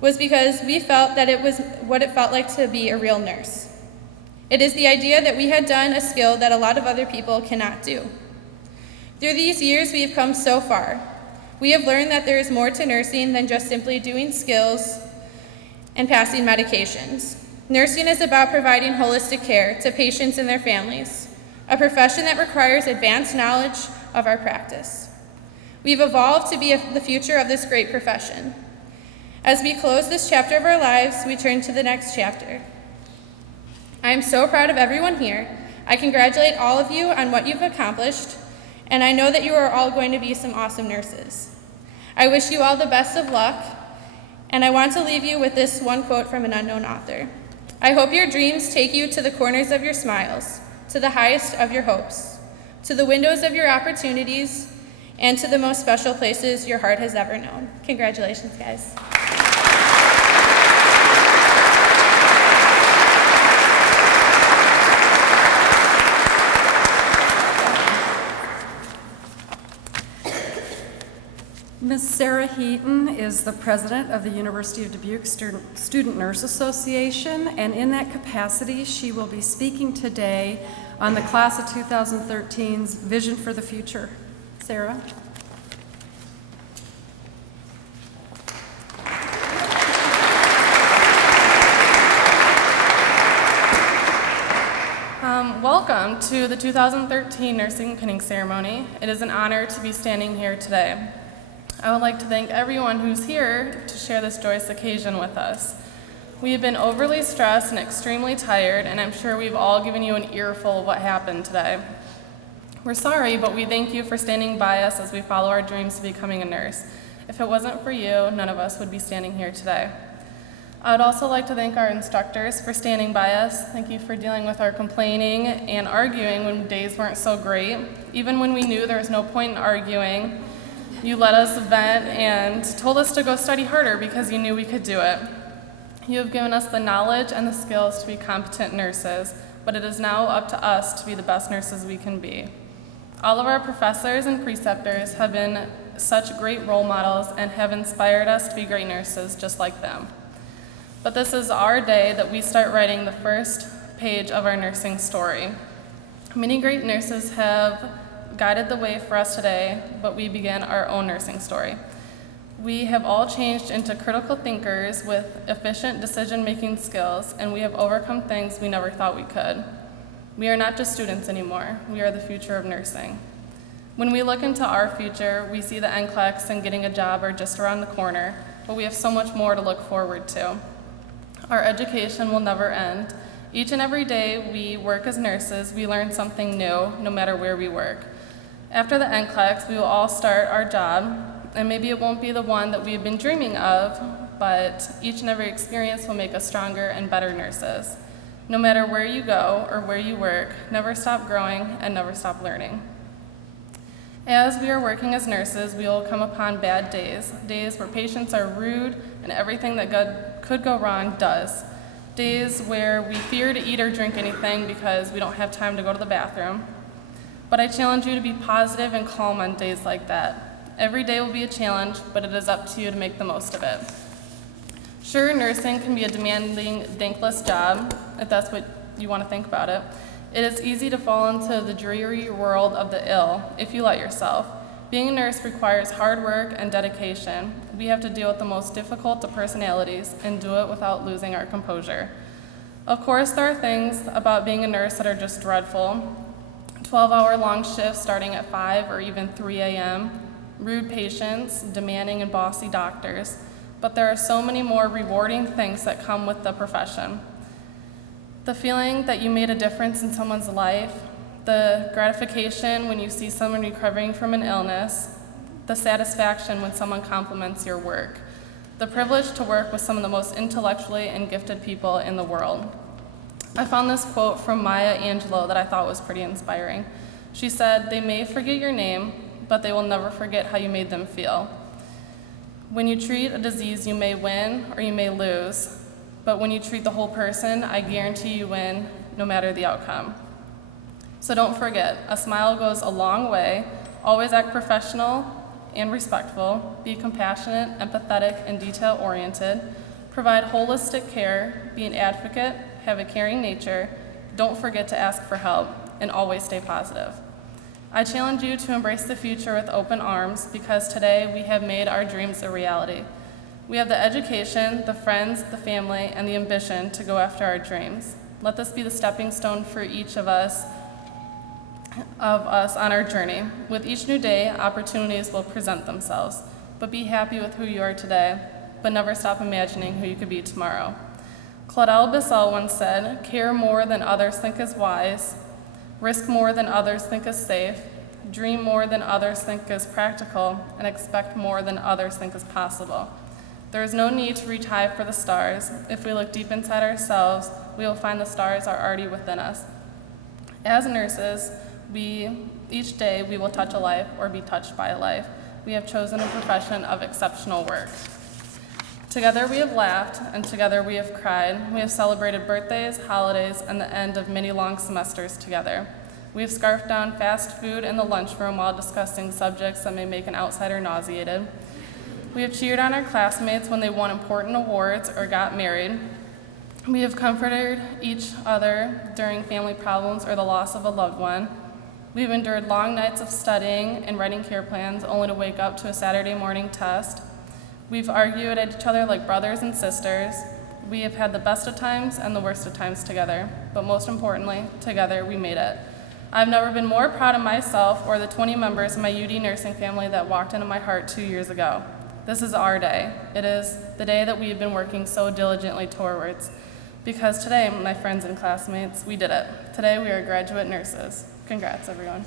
was because we felt that it was what it felt like to be a real nurse. It is the idea that we had done a skill that a lot of other people cannot do. Through these years, we have come so far. We have learned that there is more to nursing than just simply doing skills and passing medications. Nursing is about providing holistic care to patients and their families, a profession that requires advanced knowledge of our practice. We've evolved to be the future of this great profession. As we close this chapter of our lives, we turn to the next chapter. I am so proud of everyone here. I congratulate all of you on what you've accomplished, and I know that you are all going to be some awesome nurses. I wish you all the best of luck, and I want to leave you with this one quote from an unknown author. I hope your dreams take you to the corners of your smiles, to the highest of your hopes, to the windows of your opportunities, and to the most special places your heart has ever known. Congratulations, guys. Ms. Sarah Heaton is the president of the University of Dubuque Student Nurse Association, and in that capacity, she will be speaking today on the class of 2013's Vision for the Future. Sarah? Welcome to the 2013 Nursing Pinning Ceremony. It is an honor to be standing here today. I would like to thank everyone who's here to share this joyous occasion with us. We have been overly stressed and extremely tired, and I'm sure we've all given you an earful of what happened today. We're sorry, but we thank you for standing by us as we follow our dreams to becoming a nurse. If it wasn't for you, none of us would be standing here today. I would also like to thank our instructors for standing by us. Thank you for dealing with our complaining and arguing when days weren't so great. Even when we knew there was no point in arguing, you let us vent and told us to go study harder because you knew we could do it. You have given us the knowledge and the skills to be competent nurses, but it is now up to us to be the best nurses we can be. All of our professors and preceptors have been such great role models and have inspired us to be great nurses just like them. But this is our day that we start writing the first page of our nursing story. Many great nurses have guided the way for us today, but we begin our own nursing story. We have all changed into critical thinkers with efficient decision-making skills, and we have overcome things we never thought we could. We are not just students anymore. We are the future of nursing. When we look into our future, we see the NCLEX and getting a job are just around the corner, but we have so much more to look forward to. Our education will never end. Each and every day we work as nurses, we learn something new, no matter where we work. After the NCLEX, we will all start our job, and maybe it won't be the one that we've been dreaming of, but each and every experience will make us stronger and better nurses. No matter where you go or where you work, never stop growing and never stop learning. As we are working as nurses, we will come upon bad days, days where patients are rude and everything that could go wrong does. Days where we fear to eat or drink anything because we don't have time to go to the bathroom. But I challenge you to be positive and calm on days like that. Every day will be a challenge, but it is up to you to make the most of it. Sure, nursing can be a demanding, thankless job, if that's what you want to think about it. It is easy to fall into the dreary world of the ill if you let yourself. Being a nurse requires hard work and dedication. We have to deal with the most difficult of personalities and do it without losing our composure. Of course, there are things about being a nurse that are just dreadful. 12-hour long shifts starting at 5 or even 3 a.m., rude patients, demanding and bossy doctors, but there are so many more rewarding things that come with the profession. The feeling that you made a difference in someone's life, the gratification when you see someone recovering from an illness, the satisfaction when someone compliments your work, the privilege to work with some of the most intellectually and gifted people in the world. I found this quote from Maya Angelou that I thought was pretty inspiring. She said, "They may forget your name, but they will never forget how you made them feel. When you treat a disease, you may win or you may lose, but when you treat the whole person, I guarantee you win no matter the outcome." So don't forget, a smile goes a long way. Always act professional and respectful. Be compassionate, empathetic, and detail-oriented. Provide holistic care. Be an advocate. Have a caring nature. Don't forget to ask for help, and always stay positive. I challenge you to embrace the future with open arms because today we have made our dreams a reality. We have the education, the friends, the family, and the ambition to go after our dreams. Let this be the stepping stone for each of us on our journey. With each new day, opportunities will present themselves, but be happy with who you are today, but never stop imagining who you could be tomorrow. Claudel Bissell once said, "Care more than others think is wise, risk more than others think is safe, dream more than others think is practical, and expect more than others think is possible." There is no need to reach high for the stars. If we look deep inside ourselves, we will find the stars are already within us. As nurses, each day we will touch a life or be touched by a life. We have chosen a profession of exceptional work. Together we have laughed, and together we have cried. We have celebrated birthdays, holidays, and the end of many long semesters together. We have scarfed down fast food in the lunchroom while discussing subjects that may make an outsider nauseated. We have cheered on our classmates when they won important awards or got married. We have comforted each other during family problems or the loss of a loved one. We have endured long nights of studying and writing care plans only to wake up to a Saturday morning test. We've argued at each other like brothers and sisters. We have had the best of times and the worst of times together, but most importantly, together we made it. I've never been more proud of myself or the 20 members of my UD nursing family that walked into my heart 2 years ago. This is our day. It is the day that we have been working so diligently towards. Because today, my friends and classmates, we did it. Today we are graduate nurses. Congrats, everyone.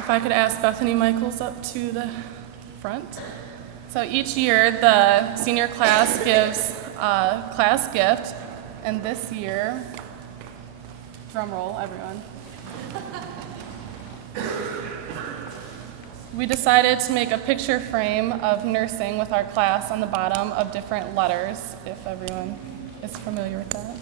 If I could ask Bethany Michaels up to the front. So each year, the senior class gives a class gift, and this year, drum roll, everyone. We decided to make a picture frame of nursing with our class on the bottom of different letters, if everyone is familiar with that.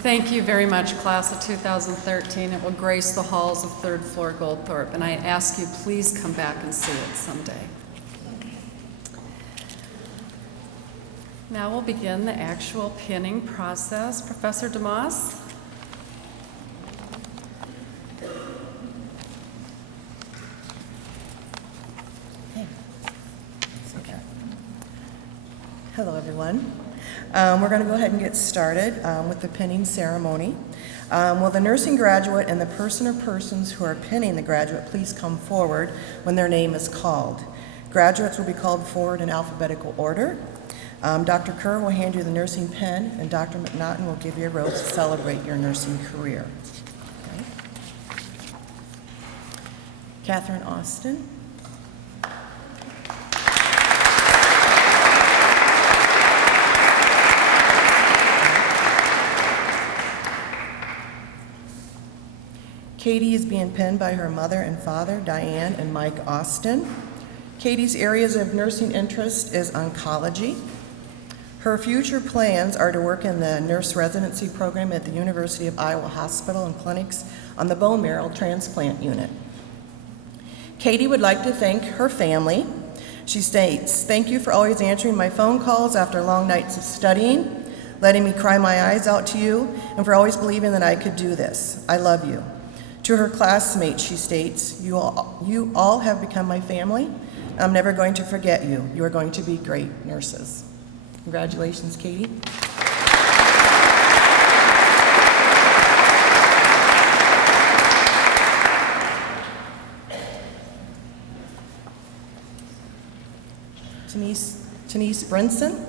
Thank you very much, class of 2013. It will grace the halls of 3rd floor Goldthorpe, and I ask you, please come back and see it someday. Now we'll begin the actual pinning process. Professor DeMoss? Hello, everyone. We're going to go ahead and get started with the pinning ceremony. Will the nursing graduate and the person or persons who are pinning the graduate please come forward when their name is called. Graduates will be called forward in alphabetical order. Dr. Kerr will hand you the nursing pin, and Dr. McNaughton will give you a rose to celebrate your nursing career. Okay. Catherine Austin. Katie is being pinned by her mother and father, Diane and Mike Austin. Katie's areas of nursing interest is oncology, Her future plans are to work in the nurse residency program at the University of Iowa Hospital and Clinics on the bone marrow transplant unit. Katie would like to thank her family. She states, "Thank you for always answering my phone calls after long nights of studying, letting me cry my eyes out to you, and for always believing that I could do this. I love you." To her classmates, she states, you all have become my family. I'm never going to forget you. You are going to be great nurses." Congratulations, Katie. Denise Brinson.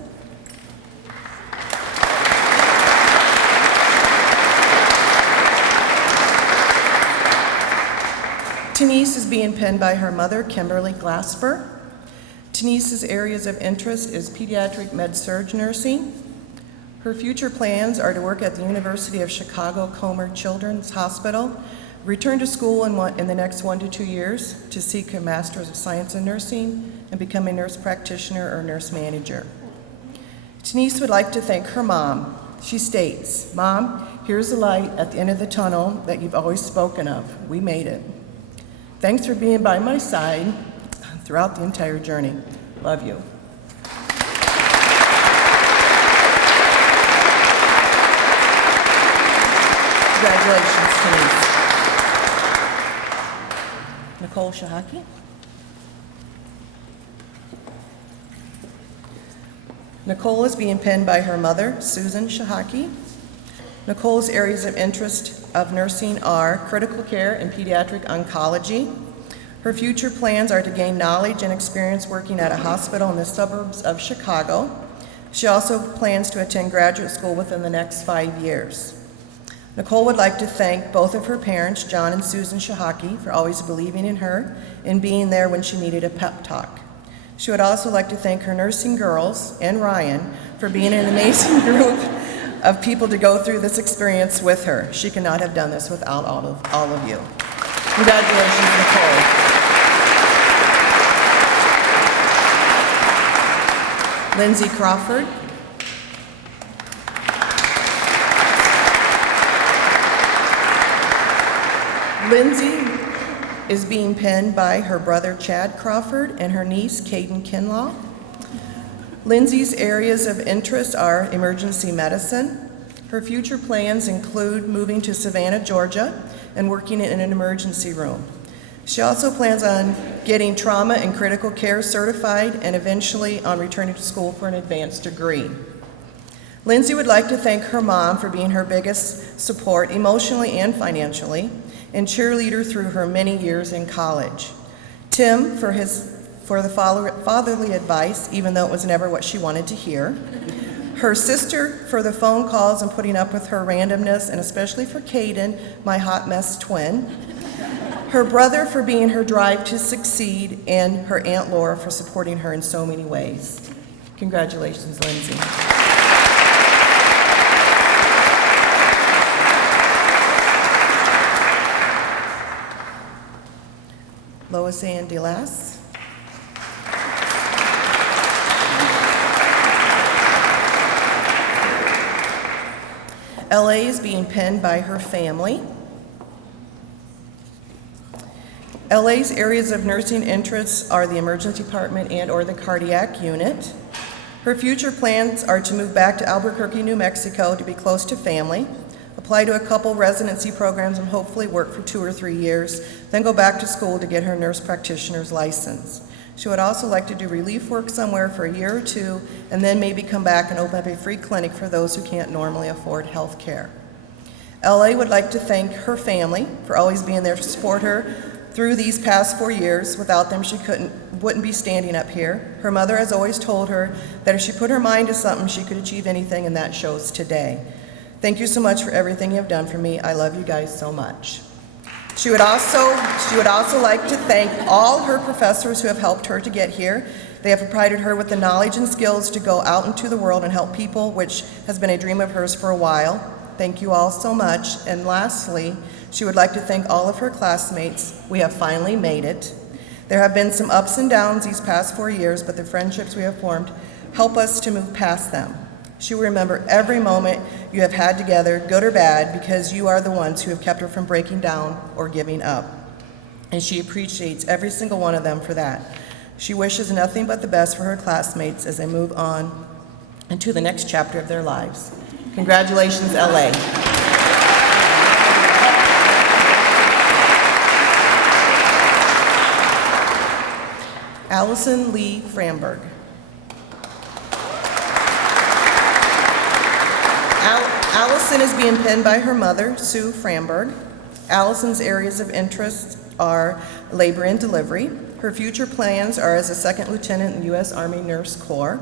Denise is being penned by her mother, Kimberly Glasper. Denise's areas of interest is pediatric med-surg nursing. Her future plans are to work at the University of Chicago Comer Children's Hospital, return to school in the next 1 to 2 years to seek a Master's of Science in Nursing and become a nurse practitioner or nurse manager. Denise would like to thank her mom. She states, "Mom, here's the light at the end of the tunnel that you've always spoken of. We made it. Thanks for being by my side throughout the entire journey. Love you." Congratulations, Denise. Nicole Shahaki. Nicole is being penned by her mother, Susan Shahaki. Nicole's areas of interest of nursing are critical care and pediatric oncology. Her future plans are to gain knowledge and experience working at a hospital in the suburbs of Chicago. She also plans to attend graduate school within the next 5 years. Nicole would like to thank both of her parents, John and Susan Shahaki, for always believing in her and being there when she needed a pep talk. She would also like to thank her nursing girls and Ryan for being an amazing group of people to go through this experience with her. She could not have done this without all of you. Congratulations, Nicole. Lindsay Crawford. Lindsay is being penned by her brother Chad Crawford and her niece Caden Kinlaw. Lindsay's areas of interest are emergency medicine. Her future plans include moving to Savannah, Georgia, and working in an emergency room. She also plans on getting trauma and critical care certified and eventually on returning to school for an advanced degree. Lindsay would like to thank her mom for being her biggest support emotionally and financially, and cheerleader through her many years in college. Tim for the fatherly advice, even though it was never what she wanted to hear. Her sister for the phone calls and putting up with her randomness, and especially for Caden, my hot mess twin. Her brother for being her drive to succeed, and her Aunt Laura for supporting her in so many ways. Congratulations, Lindsay. Lois Ann DeLass. LA is being penned by her family. LA's areas of nursing interests are the emergency department and or the cardiac unit. Her future plans are to move back to Albuquerque, New Mexico to be close to family, apply to a couple residency programs and hopefully work for 2 or 3 years, then go back to school to get her nurse practitioner's license. She would also like to do relief work somewhere for a year or 2, and then maybe come back and open up a free clinic for those who can't normally afford health care. LA would like to thank her family for always being there to support her through these past 4 years. Without them, she wouldn't be standing up here. Her mother has always told her that if she put her mind to something, she could achieve anything, and that shows today. Thank you so much for everything you've done for me. I love you guys so much. She would also like to thank all her professors who have helped her to get here. They have provided her with the knowledge and skills to go out into the world and help people, which has been a dream of hers for a while. Thank you all so much. And lastly, she would like to thank all of her classmates. We have finally made it. There have been some ups and downs these past 4 years, but the friendships we have formed help us to move past them. She will remember every moment you have had together, good or bad, because you are the ones who have kept her from breaking down or giving up. And she appreciates every single one of them for that. She wishes nothing but the best for her classmates as they move on into the next chapter of their lives. Congratulations, LA. Allison Lee Framberg. Allison is being penned by her mother, Sue Framberg. Allison's areas of interest are labor and delivery. Her future plans are as a second lieutenant in the U.S. Army Nurse Corps.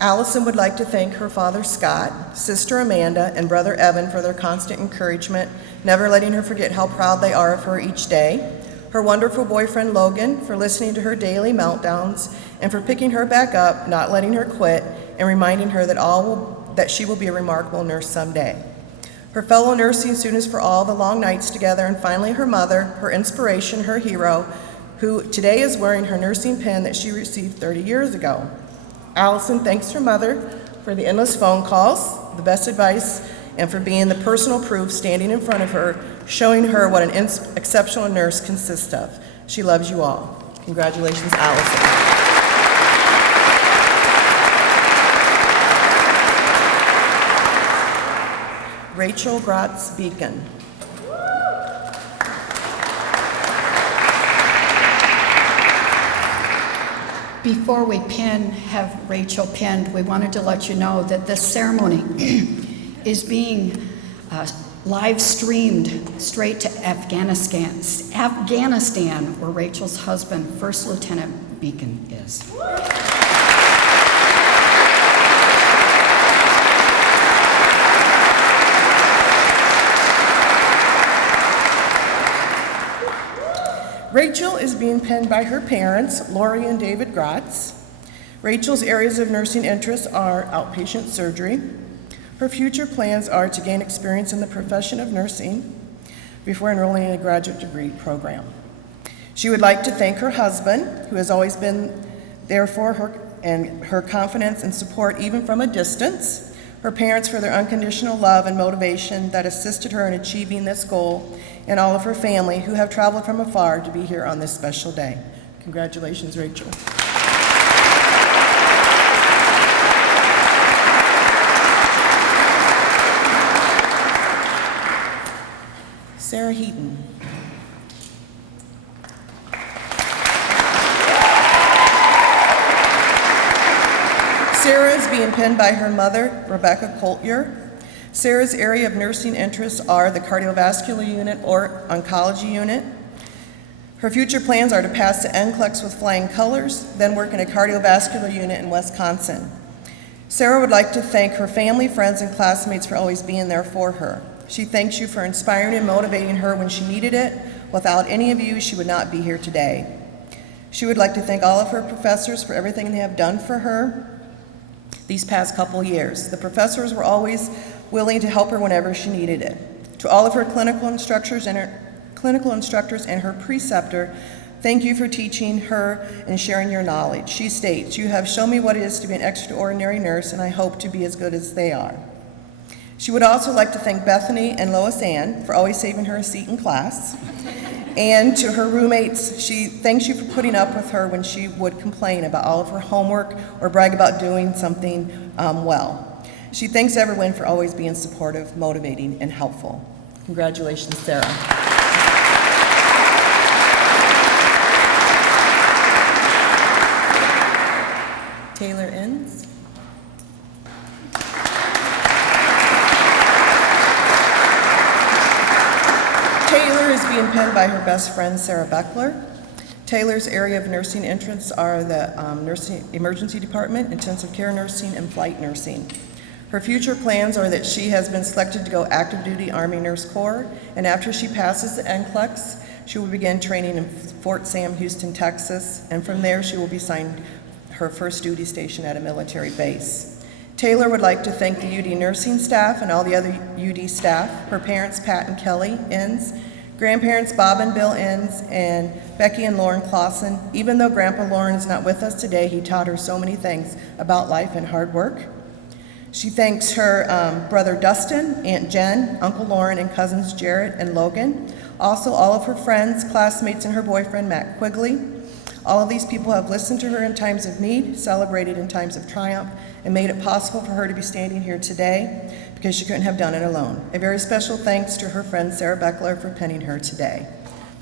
Allison would like to thank her father, Scott, sister Amanda, and brother Evan for their constant encouragement, never letting her forget how proud they are of her each day. Her wonderful boyfriend, Logan, for listening to her daily meltdowns and for picking her back up, not letting her quit, and reminding her that she will be a remarkable nurse someday. Her fellow nursing students for all the long nights together, and finally her mother, her inspiration, her hero, who today is wearing her nursing pin that she received 30 years ago. Allison thanks her mother for the endless phone calls, the best advice, and for being the personal proof standing in front of her, showing her what an exceptional nurse consists of. She loves you all. Congratulations, Allison. Rachel Gratz Beacon. Before we have Rachel pinned, we wanted to let you know that this ceremony is being live streamed straight to Afghanistan, where Rachel's husband, First Lieutenant Beacon, is. Rachel is being penned by her parents, Lori and David Gratz. Rachel's areas of nursing interest are outpatient surgery. Her future plans are to gain experience in the profession of nursing before enrolling in a graduate degree program. She would like to thank her husband, who has always been there for her and her confidence and support even from a distance, her parents for their unconditional love and motivation that assisted her in achieving this goal, and all of her family who have traveled from afar to be here on this special day. Congratulations, Rachel. Sarah Heaton. Sarah is being penned by her mother, Rebecca Coltier. Sarah's area of nursing interests are the cardiovascular unit or oncology unit. Her future plans are to pass the NCLEX with flying colors, then work in a cardiovascular unit in Wisconsin. Sarah would like to thank her family, friends, and classmates for always being there for her. She thanks you for inspiring and motivating her when she needed it. Without any of you, she would not be here today. She would like to thank all of her professors for everything they have done for her these past couple years. The professors were always willing to help her whenever she needed it. To all of her clinical instructors and her preceptor, thank you for teaching her and sharing your knowledge. She states, "You have shown me what it is to be an extraordinary nurse, and I hope to be as good as they are." She would also like to thank Bethany and Lois Ann for always saving her a seat in class. And to her roommates, she thanks you for putting up with her when she would complain about all of her homework or brag about doing something well. She thanks everyone for always being supportive, motivating, and helpful. Congratulations, Sarah. Taylor Inns. Taylor is being penned by her best friend, Sarah Beckler. Taylor's area of nursing interests are the nursing emergency department, intensive care nursing, and flight nursing. Her future plans are that she has been selected to go active duty Army Nurse Corps, and after she passes the NCLEX, she will begin training in Fort Sam, Houston, Texas, and from there she will be assigned her first duty station at a military base. Taylor would like to thank the UD nursing staff and all the other UD staff, her parents, Pat and Kelly Inns, Grandparents Bob and Bill Inns and Becky and Lauren Clausen. Even though Grandpa Lauren is not with us today, he taught her so many things about life and hard work. She thanks her brother Dustin, Aunt Jen, Uncle Lauren, and cousins Jarrett and Logan. Also, all of her friends, classmates, and her boyfriend, Matt Quigley. All of these people have listened to her in times of need, celebrated in times of triumph, and made it possible for her to be standing here today because she couldn't have done it alone. A very special thanks to her friend Sarah Beckler for penning her today.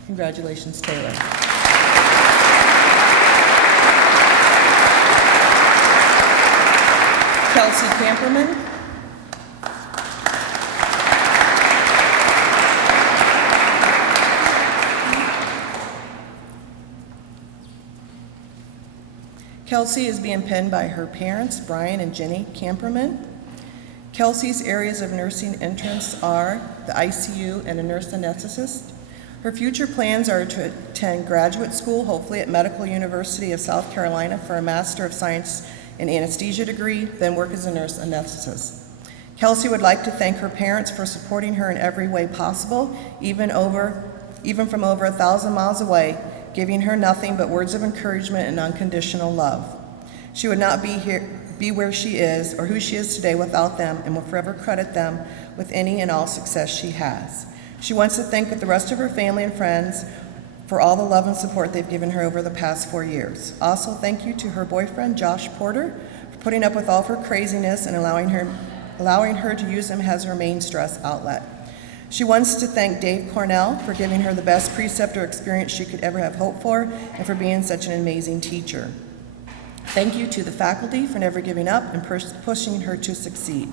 Congratulations, Taylor. Kelsey Camperman. Kelsey is being penned by her parents, Brian and Jenny Camperman. Kelsey's areas of nursing interests are the ICU and a nurse anesthetist. Her future plans are to attend graduate school, hopefully at Medical University of South Carolina, for a Master of Science in Anesthesia degree, then work as a nurse anesthetist. Kelsey would like to thank her parents for supporting her in every way possible, even from over 1,000 miles away, giving her nothing but words of encouragement and unconditional love. She would not be where she is or who she is today without them, and will forever credit them with any and all success she has. She wants to thank the rest of her family and friends for all the love and support they've given her over the past 4 years. Also, thank you to her boyfriend, Josh Porter, for putting up with all of her craziness and allowing her to use him as her main stress outlet. She wants to thank Dave Cornell for giving her the best preceptor experience she could ever have hoped for, and for being such an amazing teacher. Thank you to the faculty for never giving up and pushing her to succeed.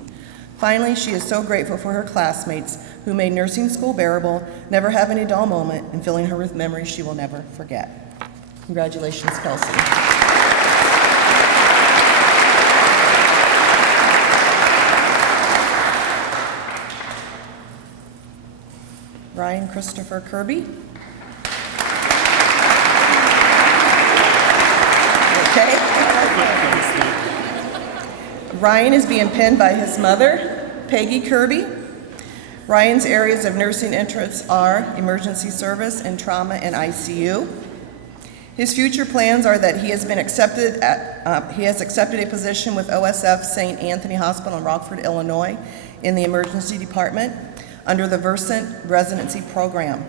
Finally, she is so grateful for her classmates who made nursing school bearable, never having a dull moment, and filling her with memories she will never forget. Congratulations, Kelsey. Ryan Christopher Kirby. Okay. Ryan is being penned by his mother, Peggy Kirby. Ryan's areas of nursing interests are emergency service and trauma and ICU. His future plans are that he has accepted a position with OSF St. Anthony Hospital in Rockford, Illinois, in the emergency department under the Versant residency program.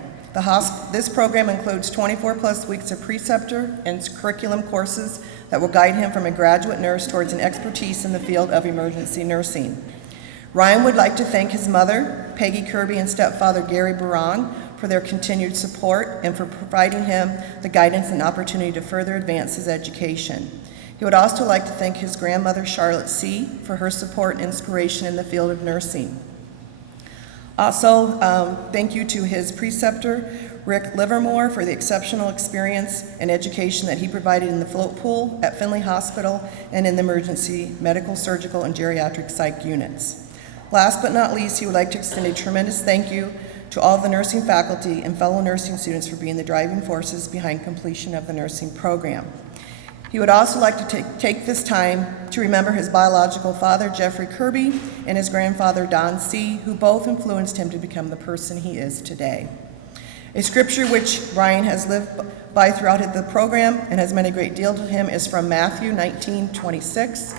This program includes 24 plus weeks of preceptor and curriculum courses that will guide him from a graduate nurse towards an expertise in the field of emergency nursing. Ryan would like to thank his mother, Peggy Kirby, and stepfather, Gary Barong, for their continued support and for providing him the guidance and opportunity to further advance his education. He would also like to thank his grandmother, Charlotte C., for her support and inspiration in the field of nursing. Also, thank you to his preceptor, Rick Livermore, for the exceptional experience and education that he provided in the float pool at Finley Hospital and in the emergency medical, surgical, and geriatric psych units. Last but not least, he would like to extend a tremendous thank you to all the nursing faculty and fellow nursing students for being the driving forces behind completion of the nursing program. He would also like to take this time to remember his biological father, Jeffrey Kirby, and his grandfather, Don C., who both influenced him to become the person he is today. A scripture which Ryan has lived by throughout the program and has meant a great deal to him is from Matthew 19:26,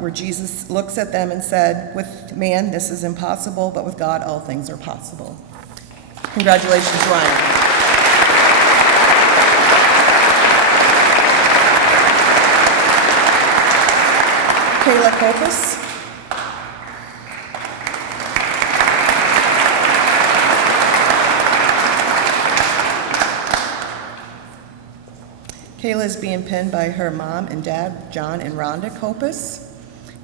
where Jesus looks at them and said, "With man this is impossible, but with God all things are possible." Congratulations, Ryan. Kayla Kopus. Kayla is being penned by her mom and dad, John and Rhonda Kopus.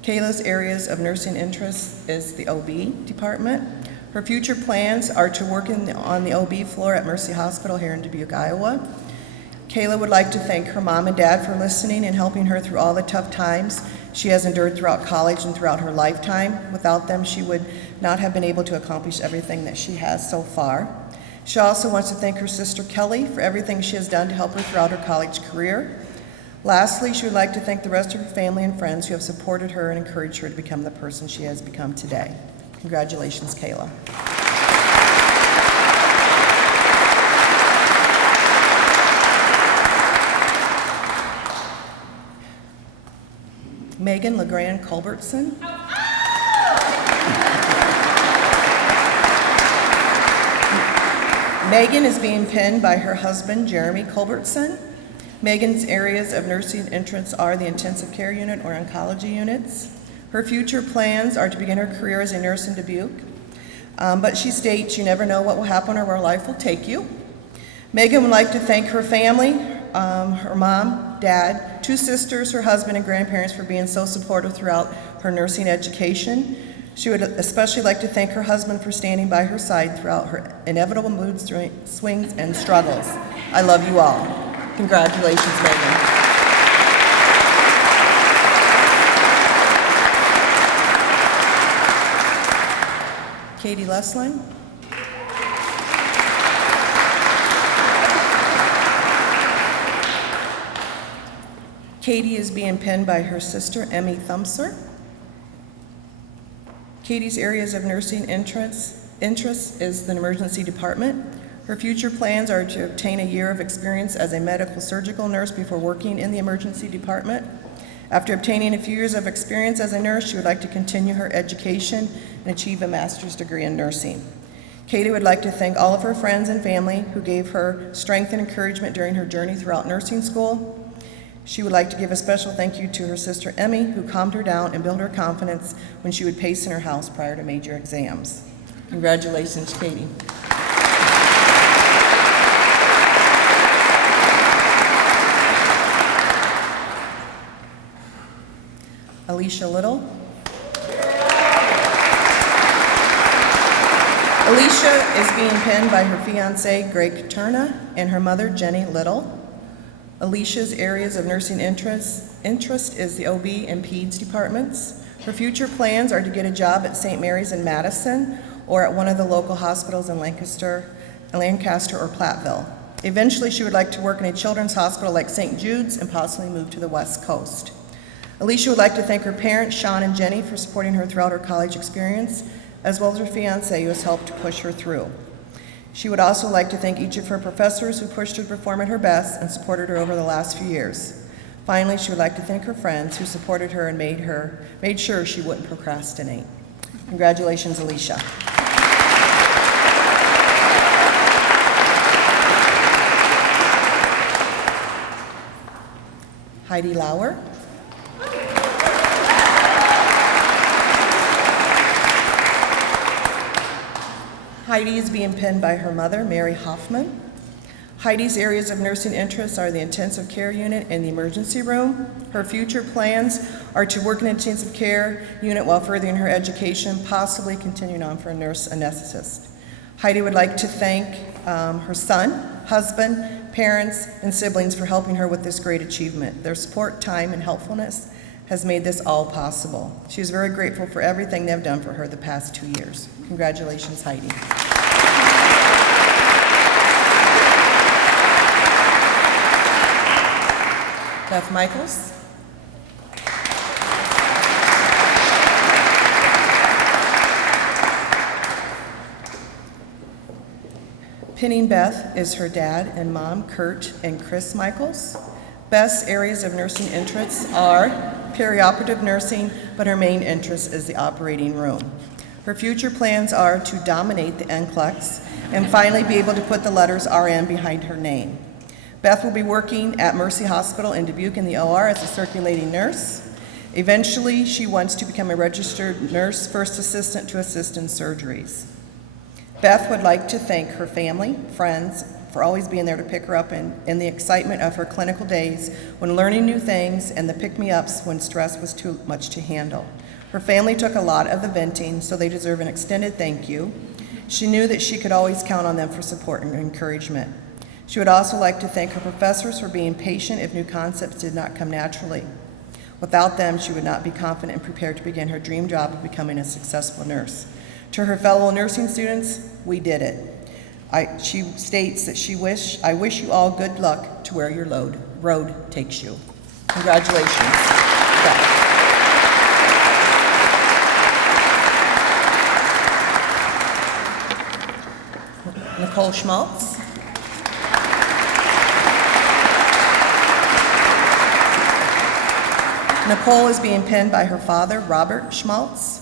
Kayla's areas of nursing interest is the OB department. Her future plans are to work on the OB floor at Mercy Hospital here in Dubuque, Iowa. Kayla would like to thank her mom and dad for listening and helping her through all the tough times she has endured throughout college and throughout her lifetime. Without them, she would not have been able to accomplish everything that she has so far. She also wants to thank her sister Kelly for everything she has done to help her throughout her college career. Lastly, she would like to thank the rest of her family and friends who have supported her and encouraged her to become the person she has become today. Congratulations, Kayla. Megan LeGrand Culbertson. Megan is being pinned by her husband, Jeremy Culbertson. Megan's areas of nursing interests are the intensive care unit or oncology units. Her future plans are to begin her career as a nurse in Dubuque, but she states you never know what will happen or where life will take you. Megan would like to thank her family, her mom, dad, 2 sisters, her husband, and grandparents for being so supportive throughout her nursing education. She would especially like to thank her husband for standing by her side throughout her inevitable mood swings and struggles. I love you all. Congratulations, Megan. Katie Lesline. Katie is being pinned by her sister, Emmy Thumpser. Katie's areas of nursing interest is the emergency department. Her future plans are to obtain a year of experience as a medical surgical nurse before working in the emergency department. After obtaining a few years of experience as a nurse, she would like to continue her education and achieve a master's degree in nursing. Katie would like to thank all of her friends and family who gave her strength and encouragement during her journey throughout nursing school. She would like to give a special thank you to her sister Emmy, who calmed her down and built her confidence when she would pace in her house prior to major exams. Congratulations, Katie. Alicia Little. Alicia is being pinned by her fiance, Greg Turna, and her mother, Jenny Little. Alicia's areas of nursing interest is the OB and PEDS departments. Her future plans are to get a job at St. Mary's in Madison or at one of the local hospitals in Lancaster or Platteville. Eventually, she would like to work in a children's hospital like St. Jude's and possibly move to the West Coast. Alicia would like to thank her parents, Sean and Jenny, for supporting her throughout her college experience, as well as her fiance, who has helped to push her through. She would also like to thank each of her professors who pushed her to perform at her best and supported her over the last few years. Finally, she would like to thank her friends who supported her and made sure she wouldn't procrastinate. Congratulations, Alicia. Heidi Lauer. Heidi is being pinned by her mother, Mary Hoffman. Heidi's areas of nursing interests are the intensive care unit and the emergency room. Her future plans are to work in an intensive care unit while furthering her education, possibly continuing on for a nurse anesthetist. Heidi would like to thank her son, husband, parents, and siblings for helping her with this great achievement. Their support, time, and helpfulness has made this all possible. She is very grateful for everything they've done for her the past 2 years. Congratulations, Heidi. Beth Michaels. Pinning Beth is her dad and mom, Kurt and Chris Michaels. Beth's areas of nursing interests are perioperative nursing, but her main interest is the operating room. Her future plans are to dominate the NCLEX and finally be able to put the letters RN behind her name. Beth will be working at Mercy Hospital in Dubuque in the OR as a circulating nurse. Eventually, she wants to become a registered nurse, first assistant to assist in surgeries. Beth would like to thank her family, friends, for always being there to pick her up in the excitement of her clinical days when learning new things and the pick-me-ups when stress was too much to handle. Her family took a lot of the venting, so they deserve an extended thank you. She knew that she could always count on them for support and encouragement. She would also like to thank her professors for being patient if new concepts did not come naturally. Without them, she would not be confident and prepared to begin her dream job of becoming a successful nurse. To her fellow nursing students, we did it. She states that I wish you all good luck to where your road takes you. Congratulations. Beth. Nicole Schmaltz. Nicole is being pinned by her father, Robert Schmaltz.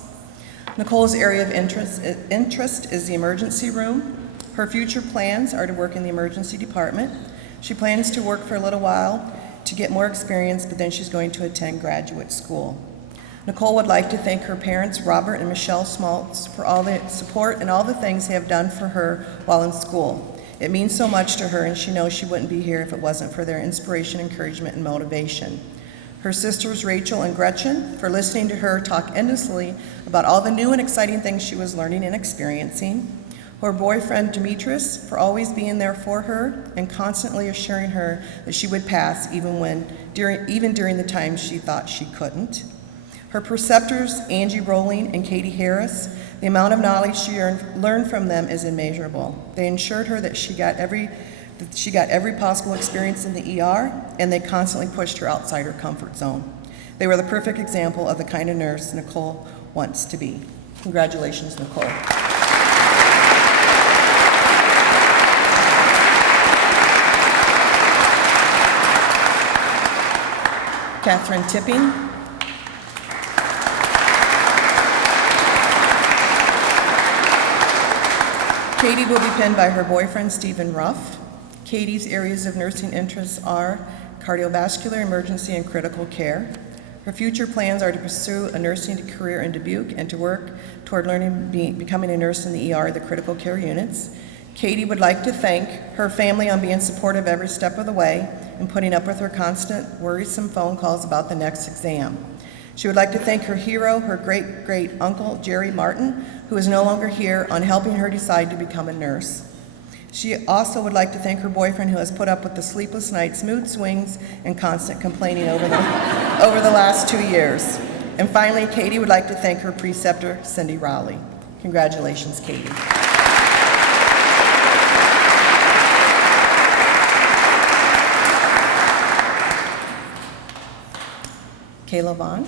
Nicole's area of interest is the emergency room. Her future plans are to work in the emergency department. She plans to work for a little while to get more experience, but then she's going to attend graduate school. Nicole would like to thank her parents, Robert and Michelle Schmaltz, for all the support and all the things they have done for her while in school. It means so much to her, and she knows she wouldn't be here if it wasn't for their inspiration, encouragement, and motivation. Her sisters, Rachel and Gretchen, for listening to her talk endlessly about all the new and exciting things she was learning and experiencing. Her boyfriend, Demetrius, for always being there for her and constantly assuring her that she would pass even during the times she thought she couldn't. Her preceptors, Angie Rowling and Katie Harris, the amount of knowledge she learned from them is immeasurable. They ensured her that she got every possible experience in the ER, and they constantly pushed her outside her comfort zone. They were the perfect example of the kind of nurse Nicole wants to be. Congratulations, Nicole. Catherine Tipping. Katie will be pinned by her boyfriend, Stephen Ruff. Katie's areas of nursing interests are cardiovascular, emergency, and critical care. Her future plans are to pursue a nursing career in Dubuque and to work toward becoming a nurse in the ER, the critical care units. Katie would like to thank her family on being supportive every step of the way and putting up with her constant worrisome phone calls about the next exam. She would like to thank her hero, her great-great-uncle, Jerry Martin, who is no longer here, on helping her decide to become a nurse. She also would like to thank her boyfriend, who has put up with the sleepless nights, mood swings, and constant complaining over the last 2 years. And finally, Katie would like to thank her preceptor, Cindy Rowley. Congratulations, Katie. Kayla Vaughn.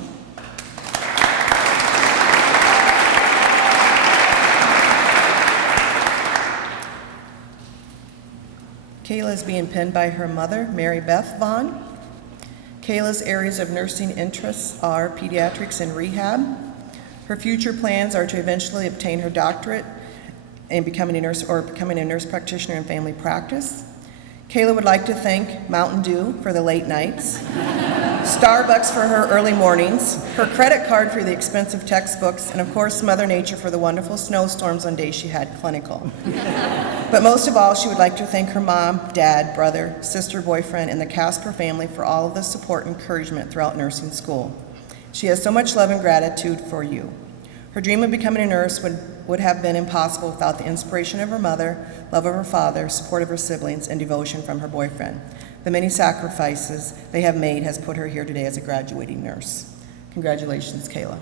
Kayla is being pinned by her mother, Mary Beth Vaughn. Kayla's areas of nursing interests are pediatrics and rehab. Her future plans are to eventually obtain her doctorate and becoming a nurse practitioner in family practice. Kayla would like to thank Mountain Dew for the late nights, Starbucks for her early mornings, her credit card for the expensive textbooks, and of course Mother Nature for the wonderful snowstorms on days she had clinical. But most of all, she would like to thank her mom, dad, brother, sister, boyfriend, and the Casper family for all of the support and encouragement throughout nursing school. She has so much love and gratitude for you. Her dream of becoming a nurse would have been impossible without the inspiration of her mother, love of her father, support of her siblings, and devotion from her boyfriend. The many sacrifices they have made has put her here today as a graduating nurse. Congratulations, Kayla.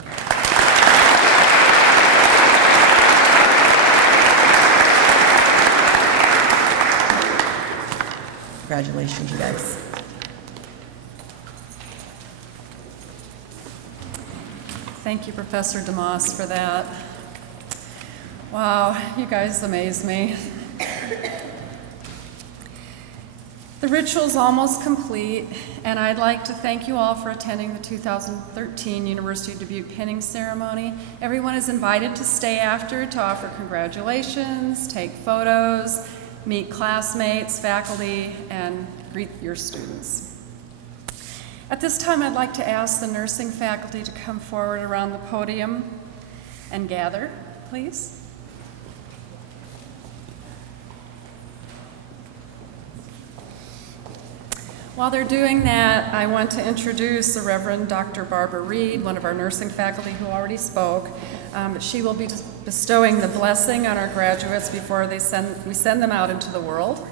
Congratulations, you guys. Thank you, Professor DeMoss, for that. Wow, you guys amaze me. The ritual's almost complete, and I'd like to thank you all for attending the 2013 University of Dubuque pinning ceremony. Everyone is invited to stay after to offer congratulations, take photos, meet classmates, faculty, and greet your students. At this time, I'd like to ask the nursing faculty to come forward around the podium and gather, please. While they're doing that, I want to introduce the Reverend Dr. Barbara Reed, one of our nursing faculty who already spoke. She will be bestowing the blessing on our graduates before we send them out into the world.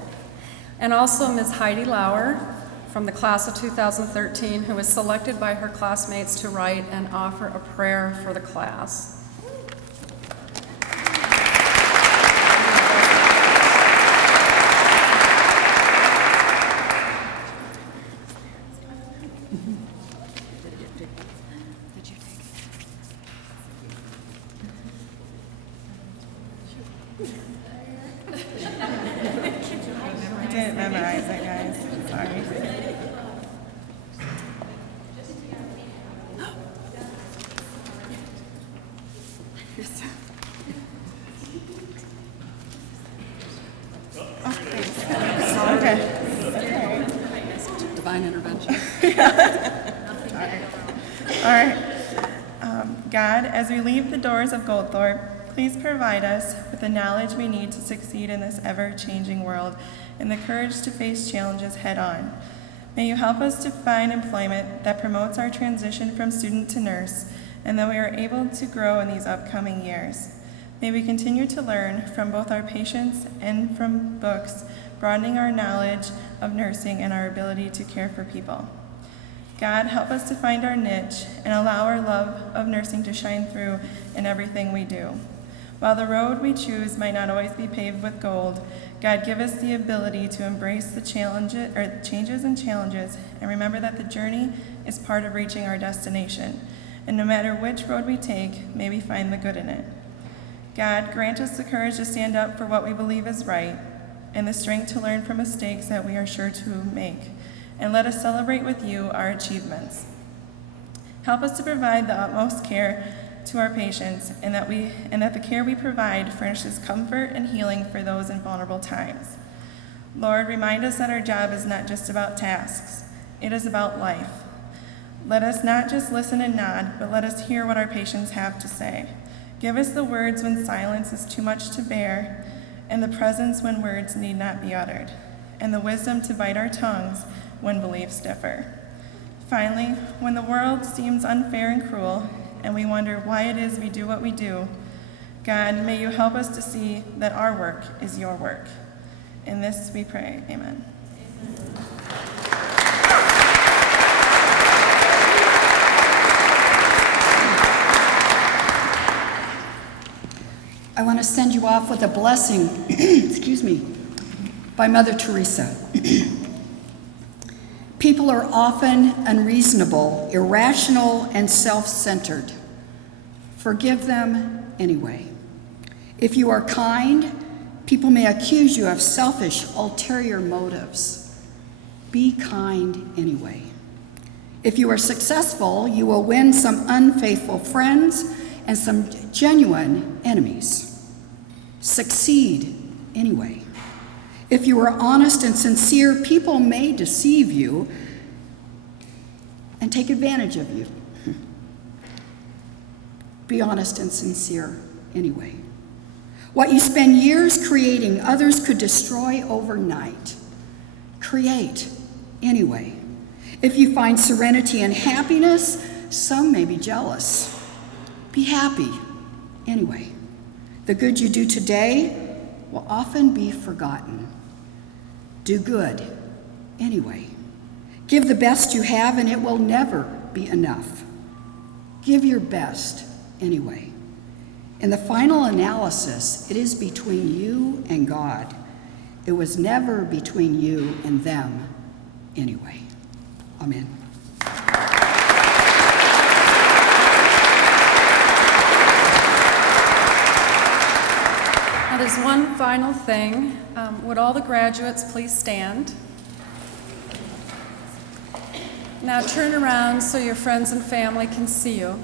And also Ms. Heidi Lauer from the class of 2013, who was selected by her classmates to write and offer a prayer for the class. I didn't memorize it, guys. Sorry. God, as we leave the doors of Goldthorpe, please provide us with the knowledge we need to succeed in this ever-changing world and the courage to face challenges head-on. May you help us to find employment that promotes our transition from student to nurse, and that we are able to grow in these upcoming years. May we continue to learn from both our patients and from books, broadening our knowledge of nursing and our ability to care for people. God, help us to find our niche and allow our love of nursing to shine through in everything we do. While the road we choose might not always be paved with gold, God, give us the ability to embrace the changes and challenges, and remember that the journey is part of reaching our destination. And no matter which road we take, may we find the good in it. God, grant us the courage to stand up for what we believe is right, and the strength to learn from mistakes that we are sure to make. And let us celebrate with you our achievements. Help us to provide the utmost care to our patients, and that the care we provide furnishes comfort and healing for those in vulnerable times. Lord, remind us that our job is not just about tasks, it is about life. Let us not just listen and nod, but let us hear what our patients have to say. Give us the words when silence is too much to bear, and the presence when words need not be uttered, and the wisdom to bite our tongues when beliefs differ. Finally, when the world seems unfair and cruel, and we wonder why it is we do what we do, God, may you help us to see that our work is your work. In this we pray, amen. I want to send you off with a blessing, excuse me, by Mother Teresa. People are often unreasonable, irrational, and self-centered. Forgive them anyway. If you are kind, people may accuse you of selfish, ulterior motives. Be kind anyway. If you are successful, you will win some unfaithful friends and some genuine enemies. Succeed anyway. If you are honest and sincere, people may deceive you and take advantage of you. Be honest and sincere anyway. What you spend years creating, others could destroy overnight. Create anyway. If you find serenity and happiness, some may be jealous. Be happy anyway. The good you do today will often be forgotten. Do good anyway. Give the best you have, and it will never be enough. Give your best anyway. In the final analysis, it is between you and God. It was never between you and them anyway. Amen. Now, there's one final thing. Would all the graduates please stand? Now turn around so your friends and family can see you.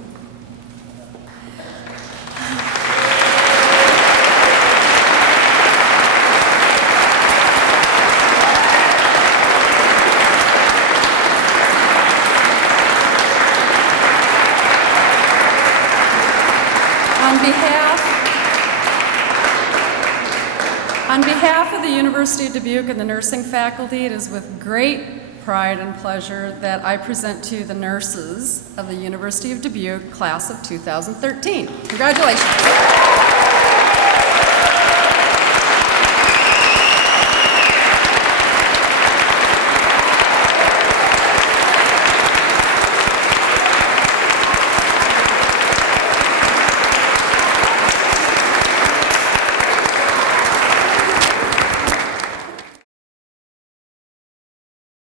On behalf of the University of Dubuque and the nursing faculty, it is with great pride and pleasure that I present to you the nurses of the University of Dubuque class of 2013. Congratulations.